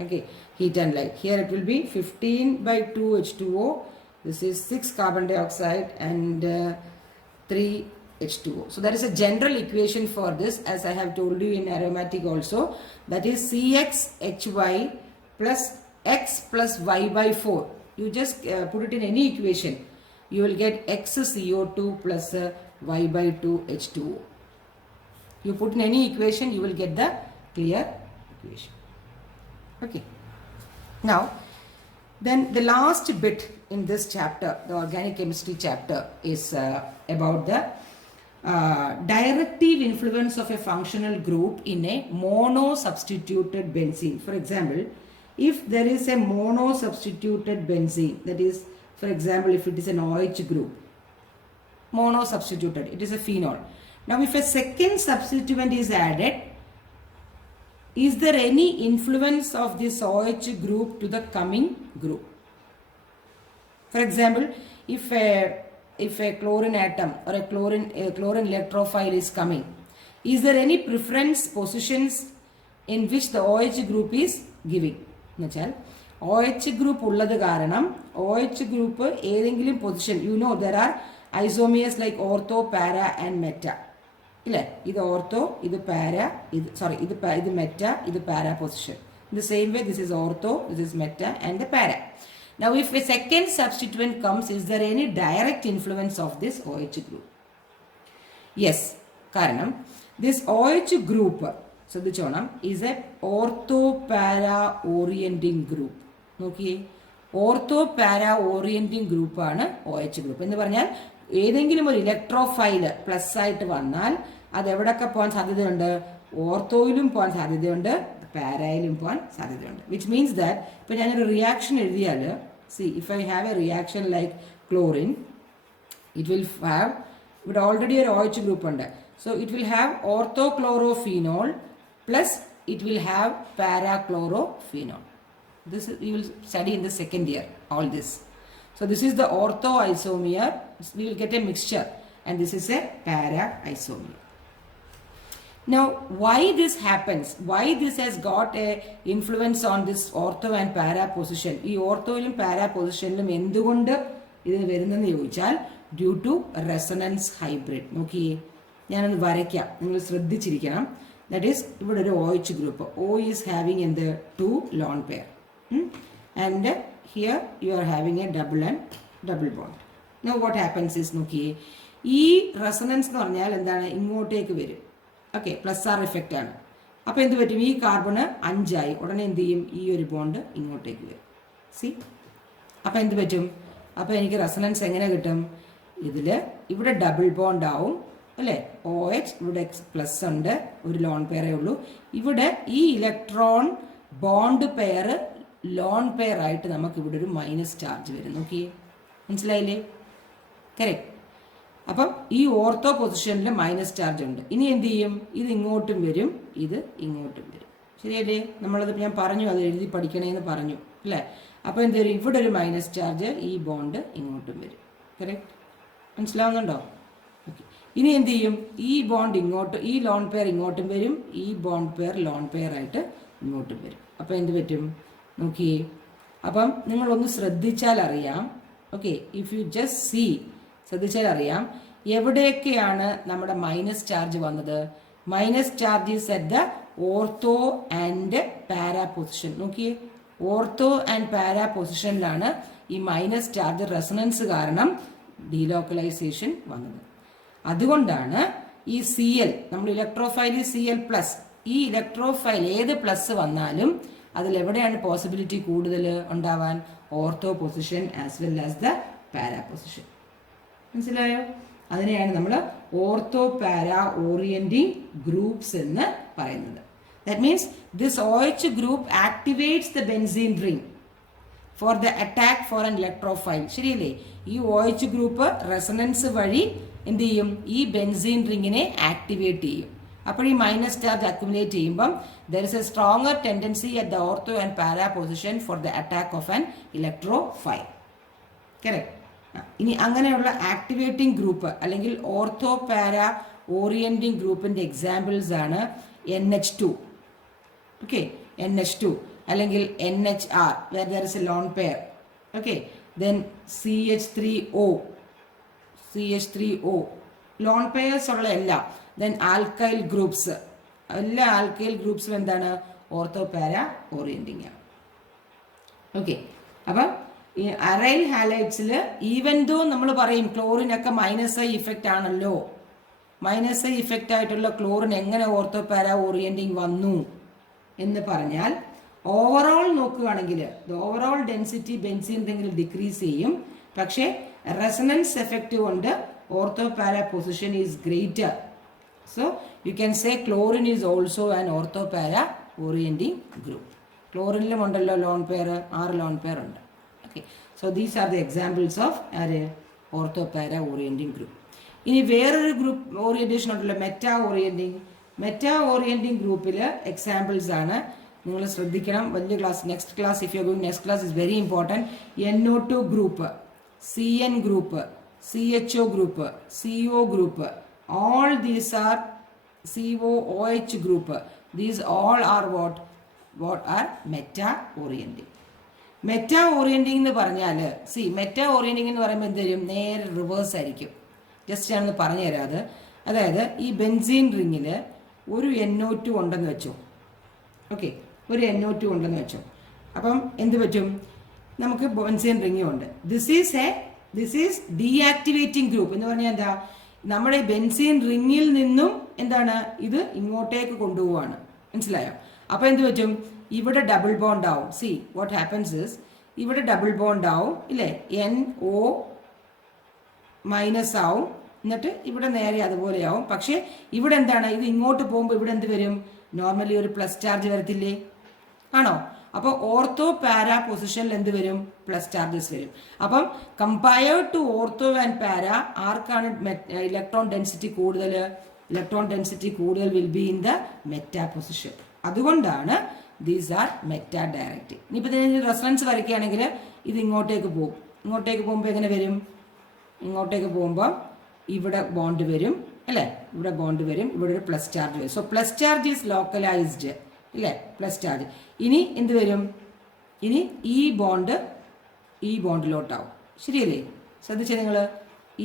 Okay, heat and light. Here it will be 15 by 2 H2O. This is 6 carbon dioxide and 3 H2O. So there is a general equation for this, as I have told you in aromatic also. That is CXHY plus X plus Y by 4. You just put it in any equation. You will get X CO2 plus Y by 2 H2O. You put in any equation, you will get the clear equation. Okay. Now, then the last bit in this chapter, the organic chemistry chapter, is about the directive influence of a functional group in a mono-substituted benzene. For example, if there is a mono-substituted benzene, that is, for example, if it is an OH group, mono-substituted, it is a phenol. Now, if a second substituent is added, is there any influence of this OH group to the coming group? For example, if a if a chlorine atom or a chlorine electrophile is coming, is there any preference positions in which the OH group is giving? എന്നുവെച്ചാൽ OH group ഉള്ളത് കാരണം OH group ഏതെങ്കിലും position, you know there are isomers like ortho, para and meta, ഇല്ലേ? ഇത് ortho, ഇത് para, ഇത് meta, ഇത് para position. In the same way, this is ortho, this is meta and the para. Now, if a second substituent comes, is there any direct influence of this OH group? Yes, karanam this OH group, so the chonam is a ortho-para orienting group. Okay, ortho-para orienting group ആണ് OH group. എന്ന് പറഞ്ഞാൽ ഏതെങ്കിലും ഒരു ഇലക്ട്രോഫൈല് പ്ലസ് ആയിട്ട് വന്നാൽ അത് എവിടെയൊക്കെ പോകാൻ സാധ്യതയുണ്ട്? ഓർത്തോയിലും പോകാൻ സാധ്യതയുണ്ട്, പാരയിലും പോകാൻ സാധ്യതയുണ്ട്. വിച്ച് മീൻസ് ദാറ്റ് ഇപ്പം ഞാനൊരു റിയാക്ഷൻ എഴുതിയാൽ, see if I have a reaction like chlorine, it will have, ഇവിടെ ഓൾറെഡി ഒരു OH ഗ്രൂപ്പ് ഉണ്ട്. So it will have orthochlorophenol plus it will have parachlorophenol. This you will study in the second year, all this. So this is the ortho isomer, we will get a mixture, and this is a para isomer. Now why this happens, why this has got a influence on this ortho and para position, ഈ ഓർത്തോയിലും പാരാ പൊസിഷനിലും എന്തുകൊണ്ട് ഇത് വരുന്നെന്ന് ചോദിച്ചാൽ due to resonance hybrid. നോക്കിയേ, ഞാനൊന്ന് വരയ്ക്കാം, നിങ്ങൾ ശ്രദ്ധിച്ചിരിക്കണം. ദാറ്റ് ഈസ് ഇവിടെ ഒരു OH group, O is having in the 2 lone pair. And here you are having a double bond. Now what happens is, നോക്കിയേ, ഈ റെസൊണൻസ് എന്ന് പറഞ്ഞാൽ എന്താണ്? ഇങ്ങോട്ടേക്ക് വരും. ഓക്കെ, പ്ലസ് ആർ എഫക്റ്റ് ആണ്. അപ്പോൾ എന്ത് പറ്റും? ഈ കാർബണ് 5 ആയി, ഉടനെ എന്ത് ചെയ്യും? ഈ ഒരു ബോണ്ട് ഇങ്ങോട്ടേക്ക് വരും. സി, അപ്പോൾ എന്ത് പറ്റും? അപ്പോൾ എനിക്ക് റെസൊണൻസ് എങ്ങനെ കിട്ടും? ഇവിടെ ഡബിൾ ബോണ്ട് ആവും, അല്ലേ? OH ഇവിടെ പ്ലസ് ഉണ്ട്, ഒരു ലോൺ പെയറേ ഉള്ളൂ. ഇവിടെ ഈ electron bond pair lone pair ആയിട്ട് നമുക്ക് ഇവിടെ ഒരു മൈനസ് ചാർജ് വരും. നോക്കിയേ, മനസ്സിലായില്ലേ? കറക്റ്റ്. അപ്പം ഈ ഓർത്തോ പൊസിഷനിൽ മൈനസ് ചാർജ് ഉണ്ട്. ഇനി എന്ത് ചെയ്യും? ഇത് ഇങ്ങോട്ടും വരും, ഇത് ഇങ്ങോട്ടും വരും. ശരിയല്ലേ? നമ്മളത് ഞാൻ പറഞ്ഞു, അത് എഴുതി പഠിക്കണേന്ന് പറഞ്ഞു, അല്ലേ? അപ്പോൾ എന്ത് വരും? ഇവിടെ ഒരു മൈനസ് ചാർജ്, ഈ ബോണ്ട് ഇങ്ങോട്ടും വരും. കറക്റ്റ്, മനസ്സിലാവുന്നുണ്ടോ? ഓക്കെ. ഇനി എന്ത് ചെയ്യും? ഈ ബോണ്ട് ഇങ്ങോട്ട്, ഈ ലോൺ പെയർ ഇങ്ങോട്ടും വരും, ഈ ബോണ്ട് പെയർ ലോൺ പെയർ ആയിട്ട് ഇങ്ങോട്ടും വരും. അപ്പോൾ എന്ത് പറ്റും? നോക്കിയേ, അപ്പം നിങ്ങളൊന്ന് ശ്രദ്ധിച്ചാൽ അറിയാം. Okay, if you just see, ശ്രദ്ധിച്ചാൽ അറിയാം എവിടെയൊക്കെയാണ് നമ്മുടെ മൈനസ് ചാർജ് വന്നത്. Minus charges at the ortho and para position. നോക്കിയേ, ഓർത്തോ ആൻഡ് പാരാ പൊസിഷനിലാണ് ഈ മൈനസ് ചാർജ് റെസൊണൻസ് കാരണം ഡീലോക്കലൈസേഷൻ വന്നത്. അതുകൊണ്ടാണ് ഈ Cl, നമ്മൾ ഇലക്ട്രോഫൈൽ Cl+, ഈ ഇലക്ട്രോഫൈൽ ഏത് പ്ലസ് വന്നാലും അതിലെവിടെയാണ് പോസിബിലിറ്റി കൂടുതൽ ഉണ്ടാവാൻ? Ortho position as well as the para position. മനസ്സിലായോ? അതിനെയാണ് നമ്മൾ ഓർത്തോ പാരാ ഓറിയന്റിംഗ് ഗ്രൂപ്പ്സ് എന്ന് പറയുന്നത്. That means this OH group activates the benzene ring for the attack for an electrophile. ശരിയല്ലേ? ഈ OH ഗ്രൂപ്പ് റെസൊണൻസ് വഴി എന്ത് ചെയ്യും? ഈ ബെൻസീൻ റിങ്ങിനെ ആക്ടിവേറ്റ് ചെയ്യും. അപ്പോൾ ഈ മൈനസ് ചാർജ് അക്യുമുലേറ്റ് ചെയ്യുമ്പം there is A stronger tendency at the ortho and para position for the attack of an electrophile. Correct. ഇനി അങ്ങനെയുള്ള ആക്ടിവേറ്റിംഗ് ഗ്രൂപ്പ് അല്ലെങ്കിൽ ഓർത്തോ പാരാ ഓറിയന്റിംഗ് ഗ്രൂപ്പിന്റെ എക്സാമ്പിൾസ് ആണ് NH2. ഓക്കെ, NH2 അല്ലെങ്കിൽ NHR where there is a lone pair. Okay, then CH3O loan pairs ഉള്ള എല്ലാം. Then alkyl groups, എല്ലാ ആൽക്കൈൽ ഗ്രൂപ്പ്സും എന്താണ്? ഓർത്തോ പാരാ ഓറിയന്റിംഗ് ആണ്. ഓക്കെ, അപ്പം ഈ അറൈൽ ഹാലൈറ്റ്സിൽ ഈവൻ ദോ നമ്മൾ പറയും ക്ലോറിനൊക്കെ -I ഇഫക്റ്റ് ആണല്ലോ, -I ഇഫക്റ്റ് ആയിട്ടുള്ള ക്ലോറിൻ എങ്ങനെ ഓർത്തോ പാരാ ഓറിയന്റിംഗ് വന്നു എന്ന് പറഞ്ഞാൽ ഓവറോൾ നോക്കുകയാണെങ്കിൽ ഓവറോൾ ഡെൻസിറ്റി ബെൻസീൻ റിംഗിൽ ഡിക്രീസ് ചെയ്യും. പക്ഷേ റെസൊണൻസ് എഫക്റ്റ് കൊണ്ട് ortho para position is greater. So you can say chlorine is also an ortho para orienting group. ക്ലോറിനിലും ഉണ്ടല്ലോ ലോൺ പെയർ, 6 ലോൺ പെയർ ഉണ്ട്. Okay, so these are the examples of ortho para orienting group. ഇനി വേറൊരു group orientation ഉണ്ടല്ലോ, meta orienting. Meta orienting ഗ്രൂപ്പിൽ examples ആണ്, നിങ്ങൾ ശ്രദ്ധിക്കണം. വലിയ class, next class, if you going next class is very important. NO2 group, CN group, CHO group, CO group, all these are COOH group. These all are what are meta-orienting. Meta-orienting എന്ന് പറഞ്ഞാൽ meta-orienting എന്ന് പറയുമ്പോൾ എന്ത് വരും? നേരെ റിവേഴ്സ് ആയിരിക്കും. ജസ്റ്റ് ഞാനൊന്ന് പറഞ്ഞു തരാം അത്. അതായത് ഈ ബെൻസീൻ റിങ്ങിൽ ഒരു NO2 ഉണ്ടെന്ന് വെച്ചോ. ഓക്കെ, ഒരു NO2 ഉണ്ടെന്ന് വെച്ചോ. അപ്പം എന്ത് പറ്റും? നമുക്ക് ബെൻസീൻ റിംഗ് ഉണ്ട്. ദിസ് ഈസ് ഡീആക്ടിവേറ്റിംഗ് ഗ്രൂപ്പ് എന്ന് പറഞ്ഞാൽ എന്താ? നമ്മുടെ ബെൻസീൻ റിങ്ങിൽ നിന്നും എന്താണ് ഇത് ഇങ്ങോട്ടേക്ക് കൊണ്ടുപോവാണ്. മനസ്സിലായോ? അപ്പോൾ എന്ത് പറ്റും? ഇവിടെ ഡബിൾ ബോണ്ട് ആവും. സി വാട്ട് ഹാപ്പൻസ് ഇസ്, ഇവിടെ ഡബിൾ ബോണ്ട് ആവും ഇല്ലേ? NO മൈനസ് ആവും, എന്നിട്ട് ഇവിടെ നേരെ അതുപോലെ ആവും. പക്ഷേ ഇവിടെ എന്താണ്? ഇത് ഇങ്ങോട്ട് പോകുമ്പോൾ ഇവിടെ എന്ത് വരും? നോർമലി ഒരു പ്ലസ് ചാർജ് വരത്തില്ലേ? ആണോ? അപ്പോൾ ഓർത്തോ പാരാ പൊസിഷനിൽ എന്ത് വരും? പ്ലസ് ചാർജസ് വരും. അപ്പം compared to ortho and para ആർക്കാണ് ഇലക്ട്രോൺ ഡെൻസിറ്റി കൂടുതൽ? ഇലക്ട്രോൺ ഡെൻസിറ്റി കൂടുതൽ will be in the meta position. അതുകൊണ്ടാണ് ദീസ് ആർ മെറ്റാ ഡയറക്റ്റ്. ഇനിയിപ്പോൾ ഇതിന് റെഫറൻസ് വരയ്ക്കുകയാണെങ്കിൽ ഇത് ഇങ്ങോട്ടേക്ക് പോകും. ഇങ്ങോട്ടേക്ക് പോകുമ്പോൾ എങ്ങനെ വരും? ഇങ്ങോട്ടേക്ക് പോകുമ്പോൾ ഇവിടെ ബോണ്ട് വരും അല്ലേ? ഇവിടെ ബോണ്ട് വരും, ഇവിടെ ഒരു പ്ലസ് ചാർജ് വരും. So plus charge is localised ഇല്ലേ? Plus charge. ഇനി എന്ത് വരും? ഇനി ഈ ബോണ്ടിലോട്ടാവും. ശരിയല്ലേ? ശ്രദ്ധിച്ചേ നിങ്ങൾ,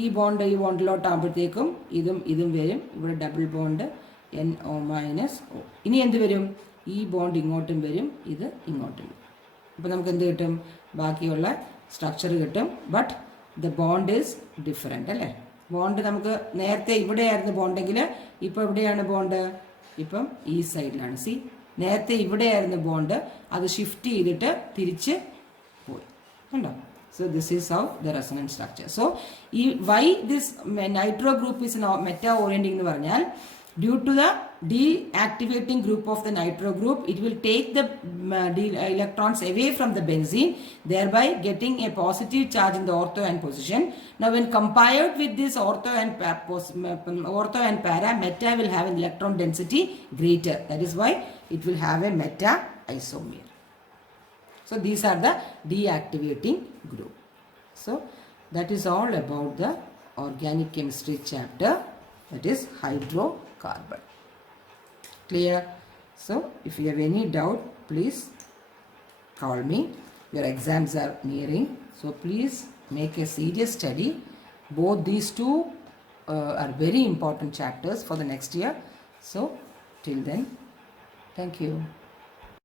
ഈ ബോണ്ടിലോട്ടാകുമ്പോഴത്തേക്കും ഇതും വരും. ഇവിടെ double bond NO minus O. ഇനി എന്ത് വരും? ഈ ബോണ്ട് ഇങ്ങോട്ടും വരും, ഇത് ഇങ്ങോട്ടും വരും. അപ്പോൾ നമുക്ക് എന്ത് കിട്ടും? ബാക്കിയുള്ള സ്ട്രക്ചർ കിട്ടും. But the bond is different അല്ലേ? ബോണ്ട് നമുക്ക് നേരത്തെ ഇവിടെയായിരുന്നു ബോണ്ടെങ്കിൽ ഇപ്പോൾ എവിടെയാണ് ബോണ്ട്? ഇപ്പം ഈ സൈഡിലാണ്. സി, നേരത്തെ ഇവിടെയായിരുന്നു ബോണ്ട്, അത് ഷിഫ്റ്റ് ചെയ്തിട്ട് തിരിച്ച് പോയി. കണ്ടോ? So this is how the resonance structure. So why this nitro group is meta orienting എന്ന് പറഞ്ഞാൽ, due to the deactivating group of the nitro group, it will take the electrons away from the benzene, thereby getting a positive charge in the ortho and position. Now when compared with this ortho and para, meta will have an electron density greater. That is why it will have a meta isomer. So these are the deactivating group. So that is all about the organic chemistry chapter, that is hydrocarbon. Clear? So if you have any doubt, please call me. Your exams are nearing, so please make a serious study. Both these two are very important chapters for the next year. So till then, thank you.